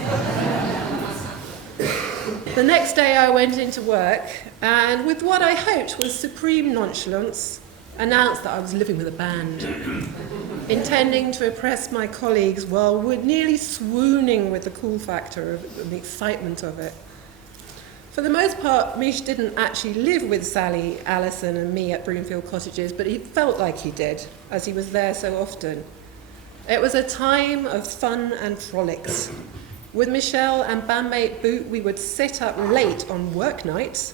The next day I went into work and, with what I hoped was supreme nonchalance, announced that I was living with a band, intending to impress my colleagues while we're nearly swooning with the cool factor of the excitement of it. For the most part, Mich didn't actually live with Sally, Alison and me at Broomfield Cottages, but he felt like he did, as he was there so often. It was a time of fun and frolics. With Michelle and bandmate Boot, we would sit up late on work nights,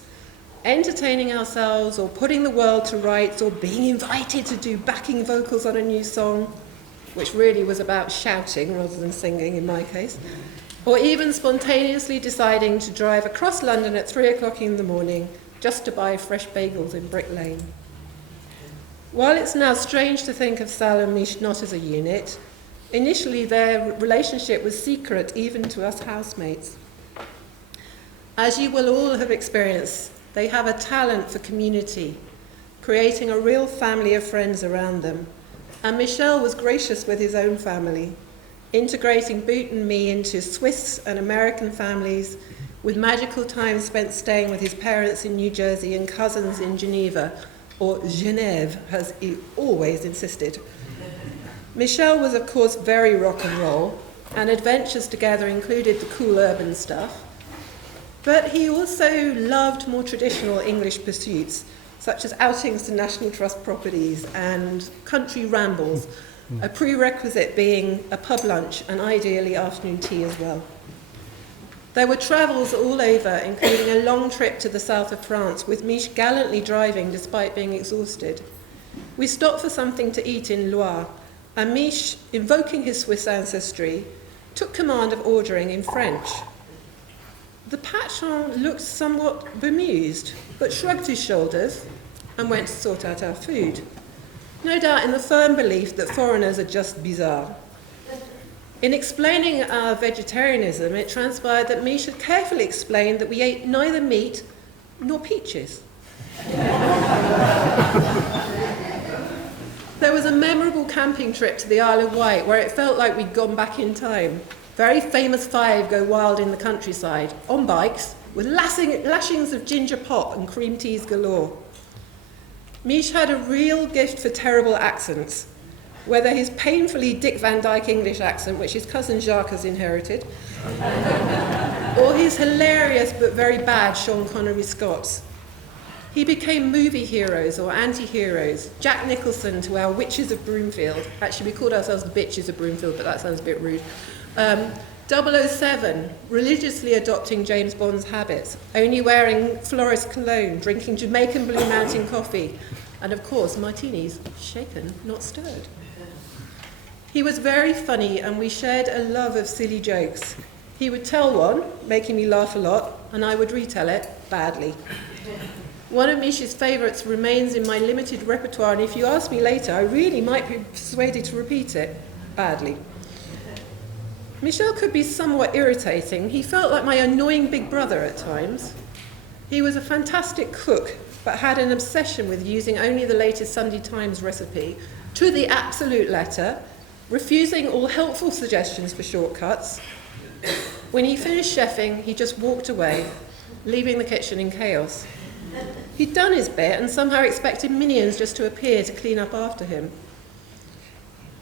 entertaining ourselves or putting the world to rights or being invited to do backing vocals on a new song, which really was about shouting rather than singing in my case, or even spontaneously deciding to drive across London at 3 o'clock in the morning just to buy fresh bagels in Brick Lane. While it's now strange to think of Sal and Mich not as a unit, initially their relationship was secret even to us housemates. As you will all have experienced, they have a talent for community, creating a real family of friends around them. And Michelle was gracious with his own family, integrating Boot and me into Swiss and American families, with magical time spent staying with his parents in New Jersey and cousins in Geneva, or Genève, as he always insisted. Michelle was, of course, very rock and roll, and adventures together included the cool urban stuff. But he also loved more traditional English pursuits, such as outings to National Trust properties and country rambles, a prerequisite being a pub lunch and ideally afternoon tea as well. There were travels all over, including a long trip to the south of France, with Mich gallantly driving despite being exhausted. We stopped for something to eat in Loire, and Mich, invoking his Swiss ancestry, took command of ordering in French. The patron looked somewhat bemused, but shrugged his shoulders and went to sort out our food, no doubt in the firm belief that foreigners are just bizarre. In explaining our vegetarianism, it transpired that Mich had carefully explained that we ate neither meat nor peaches. There was a memorable camping trip to the Isle of Wight where it felt like we'd gone back in time. Very famous 5 go wild in the countryside, on bikes, with lashings of ginger pop and cream teas galore. Mich had a real gift for terrible accents, whether his painfully Dick Van Dyke English accent, which his cousin Jacques has inherited, or his hilarious but very bad Sean Connery Scots. He became movie heroes or anti-heroes. Jack Nicholson to our Witches of Broomfield. Actually, we called ourselves the Bitches of Broomfield, but that sounds a bit rude. 007, religiously adopting James Bond's habits, only wearing florist cologne, drinking Jamaican Blue Mountain coffee, and of course, martinis, shaken, not stirred. He was very funny, and we shared a love of silly jokes. He would tell one, making me laugh a lot, and I would retell it badly. One of Mich's favourites remains in my limited repertoire, and if you ask me later, I really might be persuaded to repeat it badly. Michel could be somewhat irritating. He felt like my annoying big brother at times. He was a fantastic cook, but had an obsession with using only the latest Sunday Times recipe to the absolute letter, refusing all helpful suggestions for shortcuts. When he finished chefing, he just walked away, leaving the kitchen in chaos. He'd done his bit and somehow expected minions just to appear to clean up after him.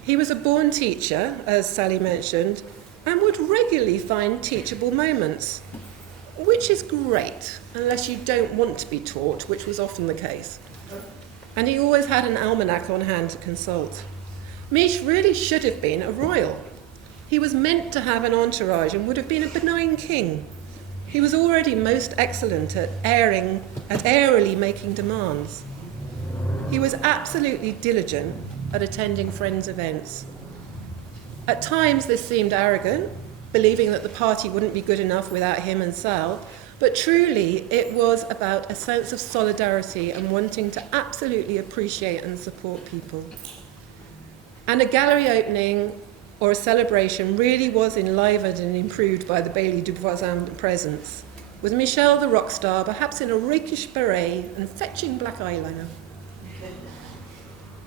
He was a born teacher, as Sally mentioned, and would regularly find teachable moments, which is great, unless you don't want to be taught, which was often the case. And he always had an almanac on hand to consult. Mich really should have been a royal. He was meant to have an entourage and would have been a benign king. He was already most excellent at airily making demands. He was absolutely diligent at attending friends' events. At times this seemed arrogant, believing that the party wouldn't be good enough without him and Sal, but truly it was about a sense of solidarity and wanting to absolutely appreciate and support people. And a gallery opening or a celebration really was enlivened and improved by the Baillie du Voisin presence, with Michel the rock star perhaps in a rakish beret and fetching black eyeliner.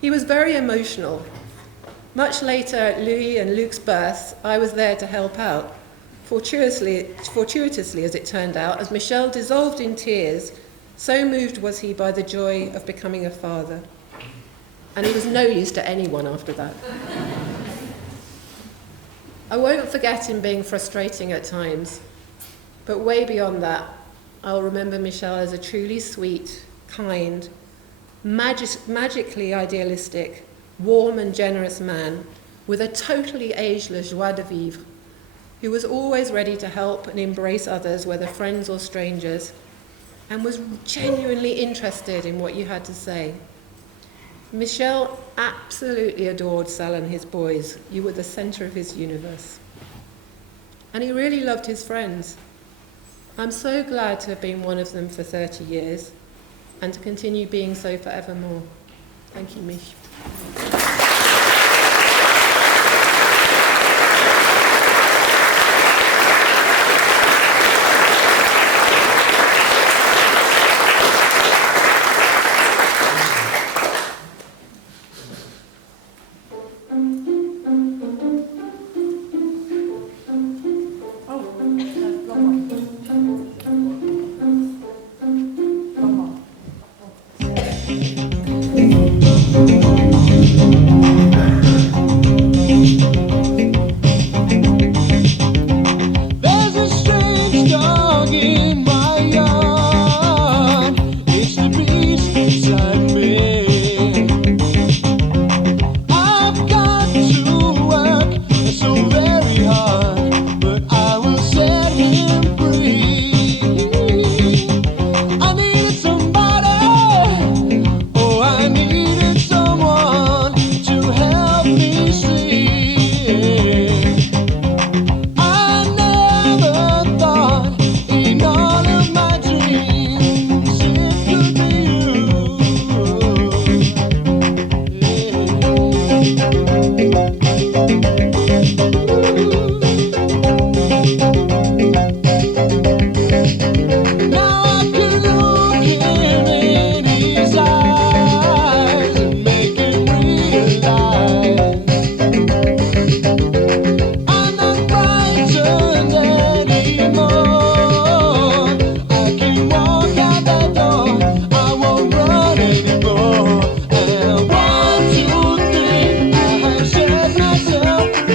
He was very emotional. Much later at Louis and Luke's births, I was there to help out, fortuitously as it turned out, as Michel dissolved in tears, so moved was he by the joy of becoming a father. And he was no use to anyone after that. I won't forget him being frustrating at times, but way beyond that, I'll remember Michel as a truly sweet, kind, magically idealistic, warm and generous man with a totally ageless joie de vivre, who was always ready to help and embrace others, whether friends or strangers, and was genuinely interested in what you had to say. Michel absolutely adored Sal and his boys. You were the centre of his universe. And he really loved his friends. I'm so glad to have been one of them for 30 years and to continue being so forevermore. Thank you, Mich. There's a strange dog in my yard. It's the beast inside me. I've got to work so very hard, but I will set him free. I needed somebody, oh, I needed someone to help me see. I never thought in all of my dreams it could be you. Now I can look him in his eyes and make him realize I'm not frightened anymore. I can walk out that door. I won't run anymore. And 1, 2, 3, I have set myself free.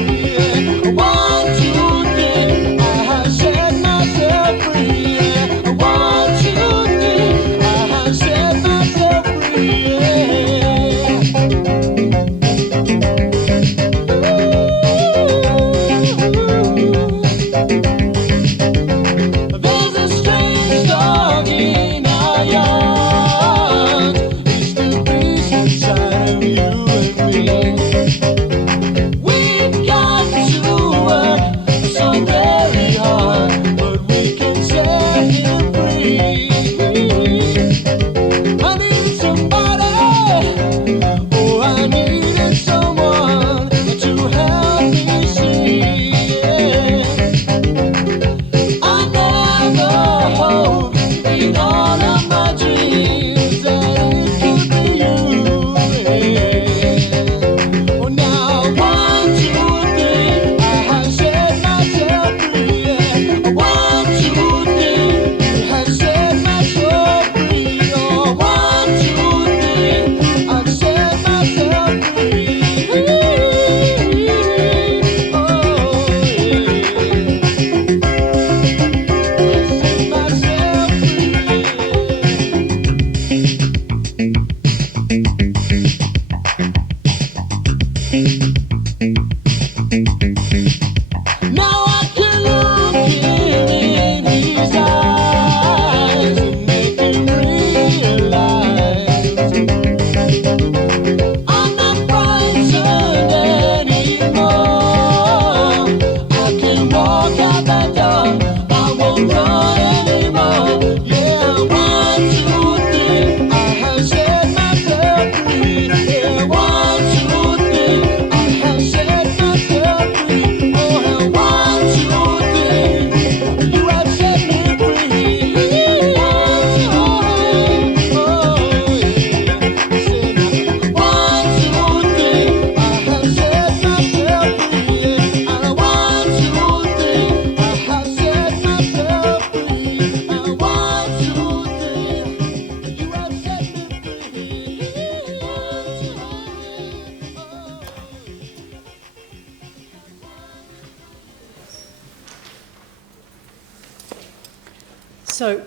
So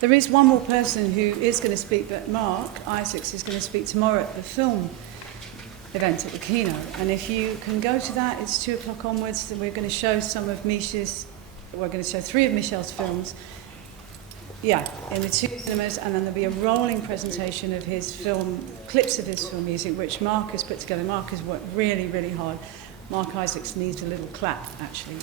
there is one more person who is going to speak, but Mark Isaacs is going to speak tomorrow at the film event at the Kino. And if you can go to that, it's 2 o'clock onwards. We're going to show some of we're going to show 3 of Michel's films. Yeah, in the 2 cinemas, and then there'll be a rolling presentation of his film, clips of his film music, which Mark has put together. Mark has worked really, really hard. Mark Isaacs needs a little clap, actually.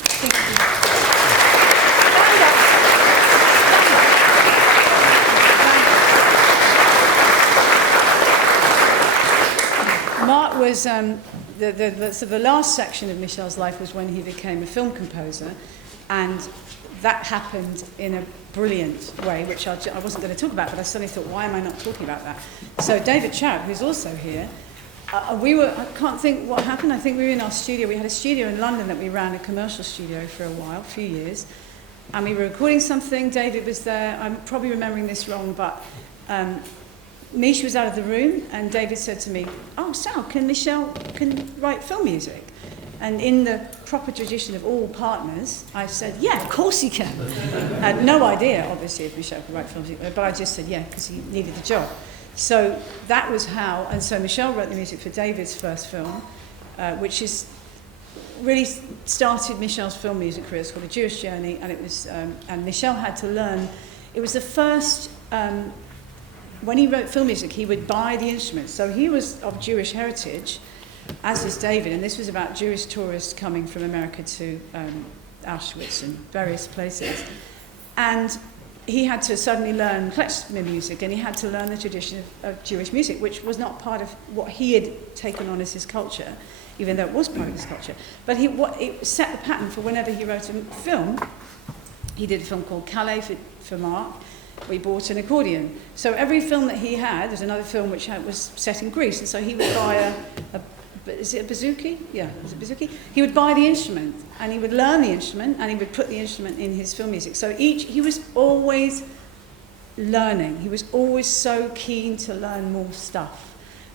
Mark was, the last section of Michel's life was when he became a film composer, and that happened in a brilliant way, which I wasn't going to talk about, but I suddenly thought, why am I not talking about that? So David Chow, who's also here, I can't think what happened. I think we were in our studio. We had a studio in London that we ran, a commercial studio for a while, a few years, and we were recording something. David was there. I'm probably remembering this wrong, but Mich was out of the room, and David said to me, "Oh, Sal, can Michel write film music?" And in the proper tradition of all partners, I said, yeah, of course he can. I had no idea, obviously, if Michel could write film music, but I just said, yeah, because he needed the job. So that was how, and so Michel wrote the music for David's first film, which is really started Michel's film music career. It's called A Jewish Journey, and it was, and Michel had to learn, it was the first, when he wrote film music, he would buy the instruments. So he was of Jewish heritage, as is David, and this was about Jewish tourists coming from America to Auschwitz and various places. And he had to suddenly learn klezmer music, and he had to learn the tradition of Jewish music, which was not part of what he had taken on as his culture, even though it was part of his culture. But it set the pattern for whenever he wrote a film. He did a film called Calais for Mark. We bought an accordion. So every film that he had, there's another film which was set in Greece, and so he would buy is it a bouzouki? Yeah, is it bouzouki? He would buy the instrument, and he would learn the instrument, and he would put the instrument in his film music. So he was always learning. He was always so keen to learn more stuff.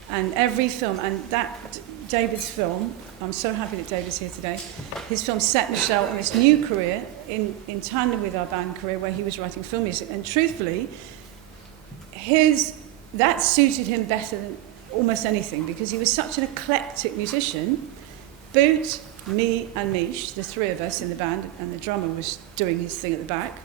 And every film, and that David's film, I'm so happy that David's here today, his film set Michel on this new career in tandem with our band career, where he was writing film music. And truthfully, that suited him better than almost anything, because he was such an eclectic musician. Boot, me and Mich, the 3 of us in the band, and the drummer was doing his thing at the back.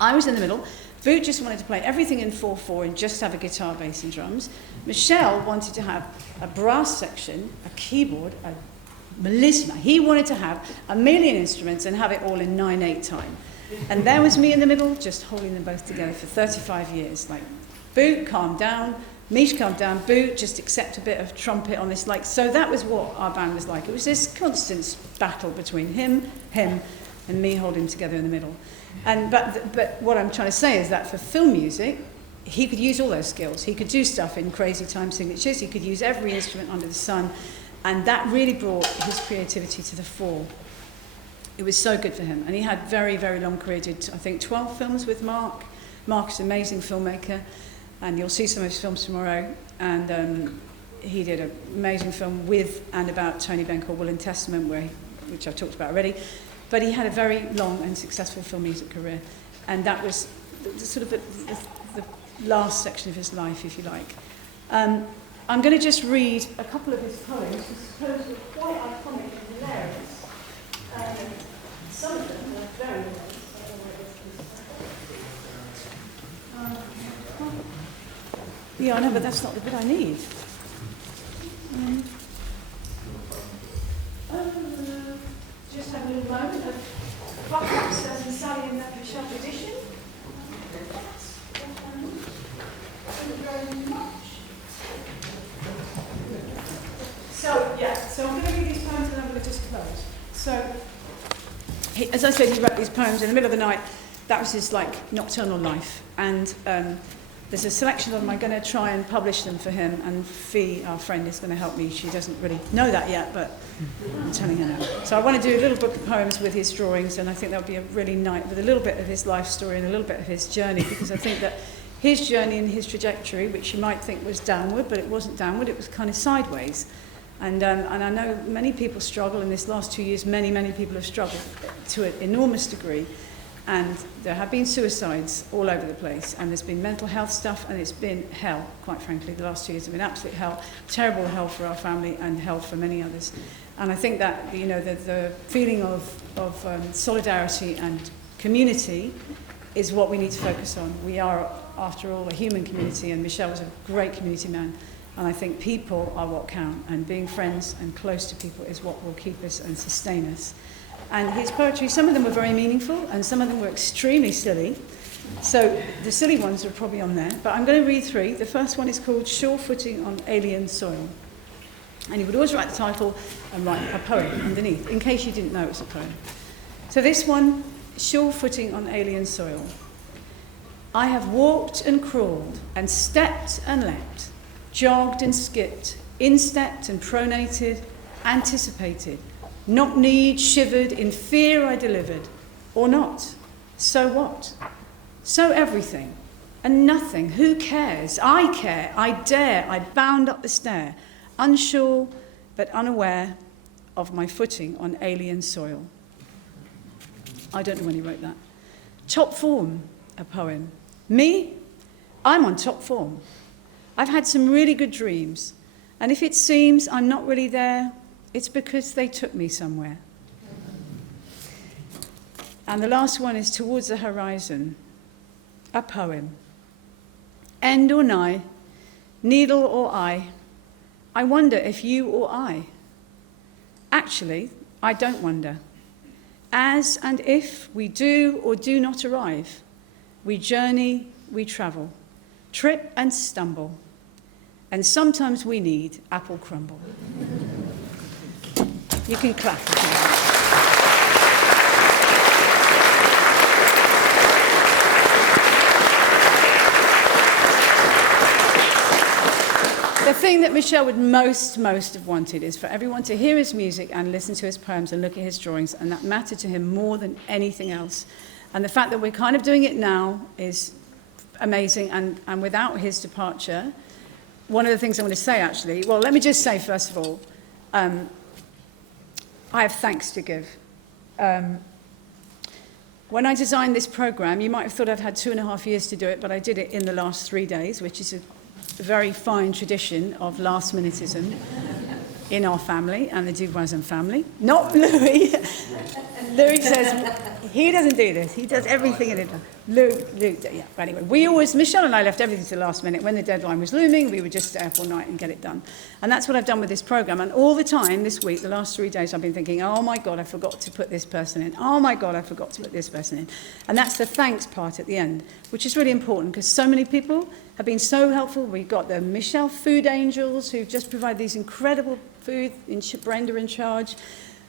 I was in the middle. Boot just wanted to play everything in 4/4 and just have a guitar, bass and drums. Michel wanted to have a brass section, a keyboard, a melisma. He wanted to have a million instruments and have it all in 9/8 time. And there was me in the middle, just holding them both together for 35 years. Like, Boot, calm down. Mich, calm down. Boot, just accept a bit of trumpet on this. Like, so that was what our band was like. It was this constant battle between him, and me holding together in the middle. And but what I'm trying to say is that for film music, he could use all those skills. He could do stuff in crazy time signatures. He could use every instrument under the sun, and that really brought his creativity to the fore. It was so good for him, and he had very, very long career. Did I think 12 films with Mark. Mark's an amazing filmmaker, and you'll see some of his films tomorrow. And he did an amazing film with and about Tony Benn called Will and Testament, which I've talked about already. But he had a very long and successful film music career, and that was sort of the last section of his life, if you like. I'm going to just read a couple of his poems, which I suppose were quite iconic and hilarious. Some of them are very hilarious. Yeah, I know, but that's not the bit I need. Just have a little moment of fuck-ups as in Sally and that Michel tradition. Very much. So I'm going to read these poems and I'm going to just close. So, as I said, he wrote these poems in the middle of the night. That was his, nocturnal life. And there's a selection of them. I'm going to try and publish them for him, and Fee, our friend, is going to help me. She doesn't really know that yet, but I'm telling her now. So I want to do a little book of poems with his drawings, and I think that'll be a really nice, with a little bit of his life story and a little bit of his journey, because I think that his journey and his trajectory, which you might think was downward, but it wasn't downward, it was kind of sideways. And I know many people struggle in this last 2 years, many people have struggled to an enormous degree. And there have been suicides all over the place, and there's been mental health stuff, and it's been hell, quite frankly. The last 2 years have been absolute hell, terrible hell for our family and hell for many others. And I think that, you know, the feeling of solidarity and community is what we need to focus on. We are, after all, a human community, and Michel was a great community man. And I think people are what count, and being friends and close to people is what will keep us and sustain us. And his poetry, some of them were very meaningful, and some of them were extremely silly. So the silly ones are probably on there, but I'm going to read three. The first one is called Sure Footing on Alien Soil. And he would always write the title and write a poem underneath, in case you didn't know it was a poem. So this one, Sure Footing on Alien Soil. I have walked and crawled and stepped and leapt, jogged and skipped, instepped and pronated, anticipated, knock-kneed, shivered, in fear I delivered, or not. So what? So everything, and nothing. Who cares? I care, I dare, I bound up the stair, unsure but unaware of my footing on alien soil. I don't know when he wrote that. Top form, a poem. Me? I'm on top form. I've had some really good dreams, and if it seems I'm not really there, it's because they took me somewhere. And the last one is Towards the Horizon, a poem. End or nigh, needle or eye, I wonder if you or I. Actually, I don't wonder. As and if we do or do not arrive, we journey, we travel, trip and stumble, and sometimes we need apple crumble. You can clap if you want. The thing that Michel would most have wanted is for everyone to hear his music and listen to his poems and look at his drawings, and that mattered to him more than anything else. And the fact that we're kind of doing it now is amazing, and without his departure, one of the things I want to say actually, well, let me just say first of all, I have thanks to give. When I designed this program, you might have thought I'd had 2.5 years to do it, but I did it in the last 3 days, which is a very fine tradition of last-minutism in our family and the Duvoisin family. Not Louis. Louis says he doesn't do this. He does everything in it. Luke, yeah. But anyway, Michel and I left everything to the last minute. When the deadline was looming, we would just stay up all night and get it done. And that's what I've done with this program. And all the time this week, the last 3 days, I've been thinking, oh my God, I forgot to put this person in. Oh my God, I forgot to put this person in. And that's the thanks part at the end, which is really important because so many people have been so helpful. We've got the Michel Food Angels who've just provided these incredible food, Brenda in charge,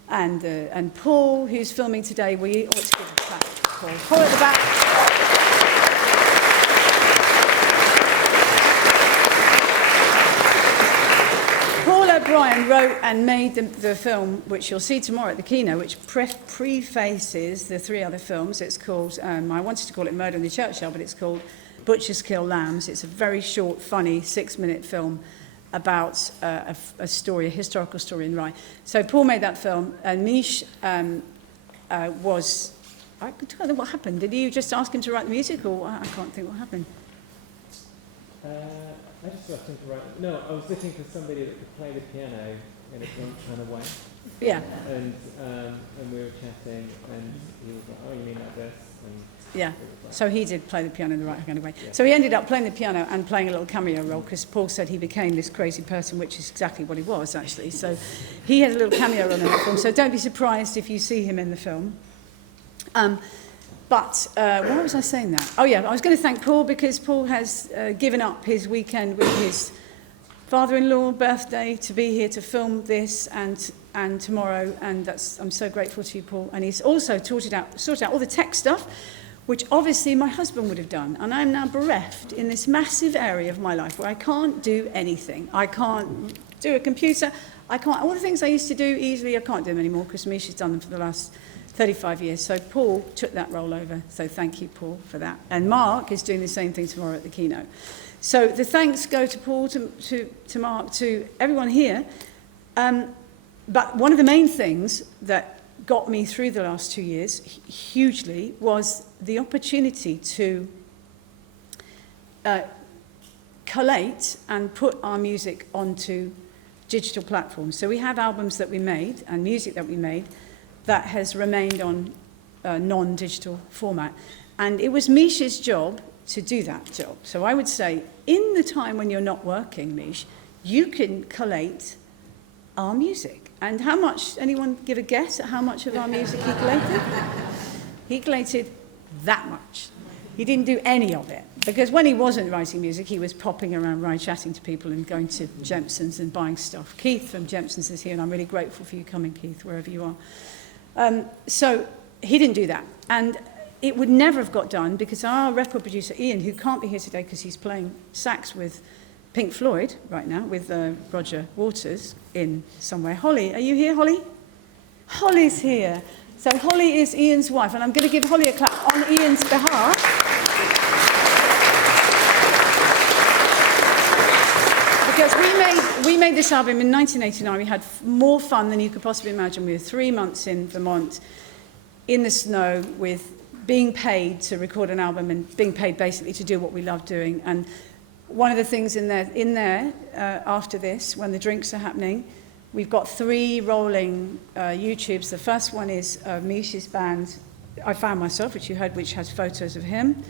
and Paul, who's filming today. We ought to give a clap to Paul. Paul at the back. O'Brien wrote and made the film, which you'll see tomorrow at the Kino, which prefaces the 3 other films. It's called, I wanted to call it Murder in the Churchyard, but it's called Butchers Kill Lambs. It's a very short, funny, 6-minute film about a story, a historical story in Rye. So Paul made that film, and Mich was, I don't know what happened. Did you just ask him to write the music, or I can't think what happened? I just asked him to write. No, I was looking for somebody that could play the piano in a drunk kind of way. Yeah. And we were chatting, and he was like, "Oh, you mean like this?" And yeah. So he did play the piano in the right kind of way. Yeah. So he ended up playing the piano and playing a little cameo role because Paul said he became this crazy person, which is exactly what he was actually. So he had a little cameo role in that film. So don't be surprised if you see him in the film. But why was I saying that? Oh, yeah, I was going to thank Paul because Paul has given up his weekend with his father-in-law birthday to be here to film this and tomorrow, and I'm so grateful to you, Paul. And he's also sorted out all the tech stuff, which obviously my husband would have done. And I'm now bereft in this massive area of my life where I can't do anything. I can't do a computer. All the things I used to do easily, I can't do them anymore because Misha's done them for the last 35 years. So Paul took that role over. So thank you, Paul, for that. And Mark is doing the same thing tomorrow at the Kino. So the thanks go to Paul, to Mark, to everyone here. But one of the main things that got me through the last 2 years hugely was the opportunity to collate and put our music onto digital platforms. So we have albums that we made and music that we made that has remained on non-digital format. And it was Mich's job to do that job. So I would say, in the time when you're not working, Mich, you can collate our music. And how much, anyone give a guess at how much of our music he collated? He collated that much. He didn't do any of it. Because when he wasn't writing music, he was popping around, chatting to people and going to Jempson's and buying stuff. Keith from Jempson's is here, and I'm really grateful for you coming, Keith, wherever you are. So he didn't do that. And it would never have got done because our record producer, Ian, who can't be here today because he's playing sax with Pink Floyd right now, with Roger Waters in somewhere. Holly, are you here, Holly? Holly's here. So Holly is Ian's wife, and I'm going to give Holly a clap on Ian's behalf. Because we made this album in 1989. We had more fun than you could possibly imagine. We were 3 months in Vermont, in the snow, with being paid to record an album and being paid basically to do what we love doing. And one of the things in there after this, when the drinks are happening, we've got 3 rolling YouTubes. The first one is Mich's band, I Found Myself, which you heard, which has photos of him,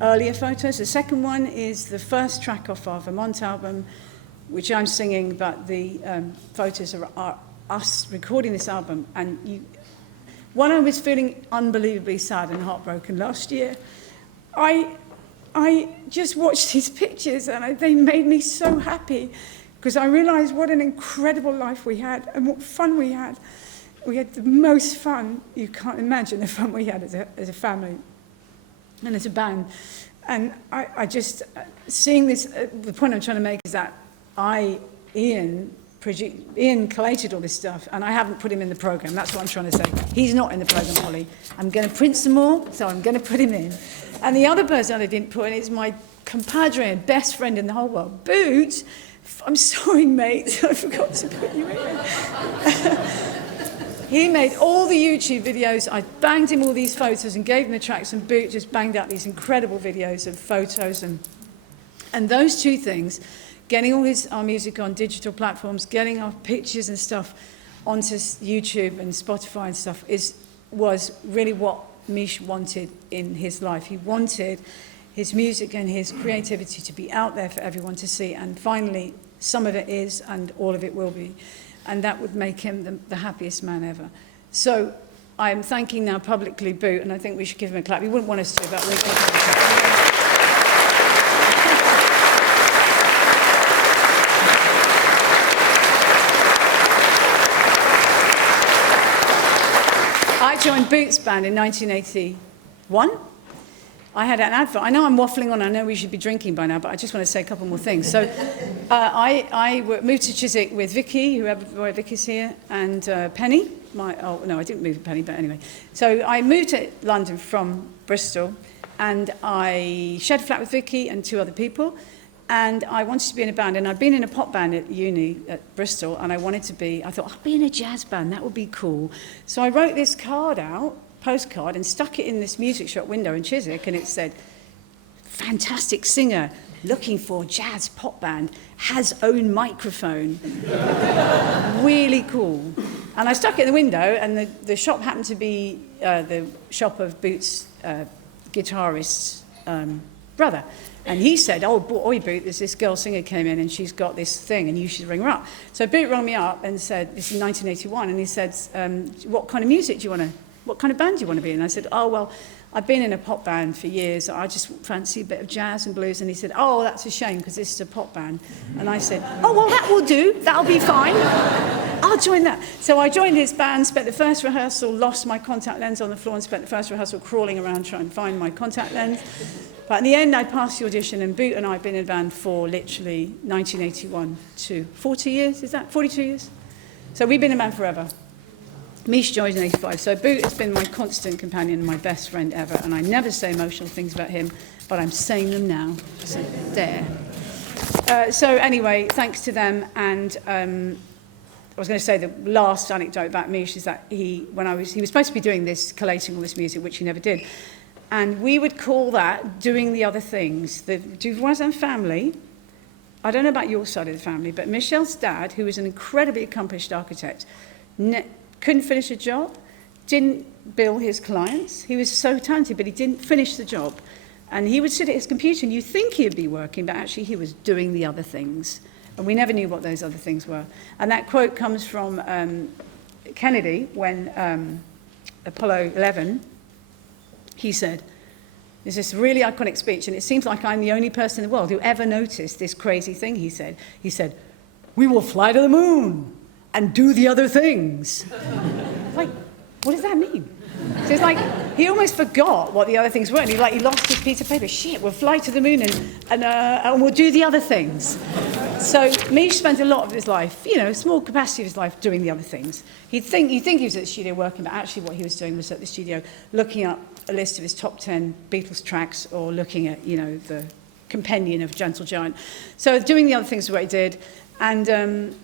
earlier photos. The second one is the first track off our Vermont album, which I'm singing, but the photos are us recording this album. And when I was feeling unbelievably sad and heartbroken last year, I just watched these pictures and they made me so happy because I realized what an incredible life we had and what fun we had. We had the most fun. You can't imagine the fun we had as a family and as a band. And I just, seeing this, the point I'm trying to make is that Ian collated all this stuff, and I haven't put him in the program. That's what I'm trying to say. He's not in the program, Holly. I'm going to print some more, so I'm going to put him in. And the other person I didn't put in is my compadre and best friend in the whole world, Boots. I'm sorry, mate. I forgot to put you in. He made all the YouTube videos. I banged him all these photos and gave him the tracks, and Boot just banged out these incredible videos of photos. And those 2 things, getting all our music on digital platforms, getting our pictures and stuff onto YouTube and Spotify and stuff, was really what Mich wanted in his life. He wanted his music and his creativity to be out there for everyone to see. And finally, some of it is, and all of it will be. And that would make him the happiest man ever. So I'm thanking now publicly Boot, and I think we should give him a clap. He wouldn't want us to, but we're going to give him a clap. I joined Boot's band in 1981. I had an advert. I know I'm waffling on. I know we should be drinking by now, but I just want to say a couple more things. So I moved to Chiswick with Vicky, whoever Vicky's here, and Penny. I didn't move with Penny, but anyway. So I moved to London from Bristol, and I shared a flat with Vicky and 2 other people, and I wanted to be in a band. And I'd been in a pop band at uni at Bristol, and I thought, I'll be in a jazz band. That would be cool. So I wrote this postcard, and stuck it in this music shop window in Chiswick, and it said, fantastic singer, looking for jazz pop band, has own microphone. Really cool. And I stuck it in the window, and the shop happened to be the shop of Boot's guitarist's brother. And he said, oh, boy, Boot, there's this girl singer came in and she's got this thing and you should ring her up. So Boot rang me up and said, this is 1981, and he said, what kind of music do you want to, what kind of band do you want to be in? And I said, oh, well, I've been in a pop band for years. I just fancy a bit of jazz and blues. And he said, oh, that's a shame because this is a pop band. And I said, oh, well, that will do. That'll be fine. I'll join that. So I joined his band, spent the first rehearsal, lost my contact lens on the floor, and spent the first rehearsal crawling around trying to find my contact lens. But in the end, I passed the audition, and Boot and I have been in a band for literally 1981 to 40 years, is that? 42 years? So we've been in a band forever. Mich joined in 85, so Boot has been my constant companion and my best friend ever, and I never say emotional things about him, but I'm saying them now, so there. So anyway, thanks to them, and was going to say the last anecdote about Mich is that he was supposed to be doing this, collating all this music, which he never did. And we would call that doing the other things. The Duvoisin family, I don't know about your side of the family, but Michel's dad, who was an incredibly accomplished architect, couldn't finish a job, didn't bill his clients. He was so talented, but he didn't finish the job. And he would sit at his computer and you'd think he'd be working, but actually he was doing the other things. And we never knew what those other things were. And that quote comes from Kennedy when Apollo 11, he said, there's this really iconic speech, and it seems like I'm the only person in the world who ever noticed this crazy thing he said. He said, "We will fly to the moon and do the other things." Like, what does that mean? So it's like, he almost forgot what the other things were, and he lost his piece of paper. Shit, we'll fly to the moon and we'll do the other things. So Mich spent a lot of his life, a small capacity of his life doing the other things. You'd think he was at the studio working, but actually what he was doing was at the studio looking up a list of his top 10 Beatles tracks or looking at, the compendium of Gentle Giant. So doing the other things is what he did. And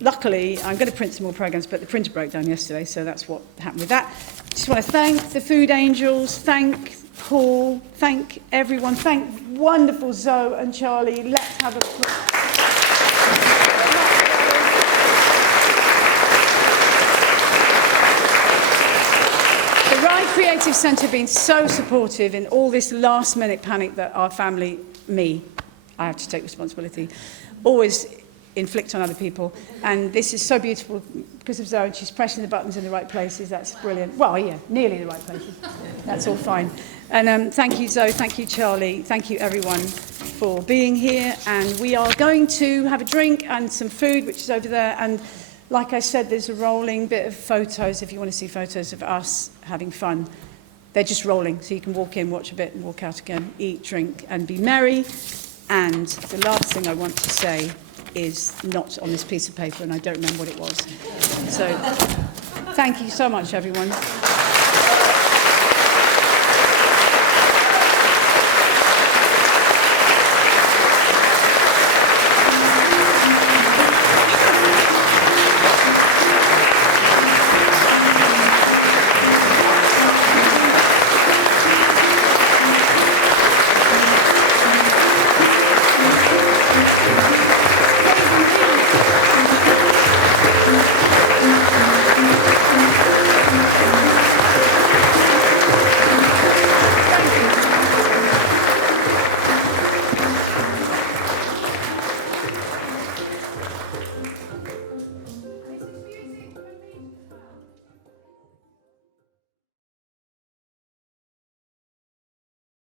luckily, I'm going to print some more programs, but the printer broke down yesterday, so that's what happened with that. Just want to thank the Food Angels, thank Paul, thank everyone, thank wonderful Zoe and Charlie. Let's have a The Rye Creative Centre have been so supportive in all this last-minute panic that our family, I have to take responsibility, always inflict on other people. And this is so beautiful because of Zoe. She's pressing the buttons in the right places. That's brilliant. Well, yeah, nearly the right places. That's all fine. And thank you, Zoe. Thank you, Charlie. Thank you, everyone, for being here. And we are going to have a drink and some food, which is over there. And like I said, there's a rolling bit of photos. If you want to see photos of us having fun, they're just rolling. So you can walk in, watch a bit, and walk out again, eat, drink, and be merry. And the last thing I want to say is not on this piece of paper, and I don't remember what it was. So thank you so much, everyone.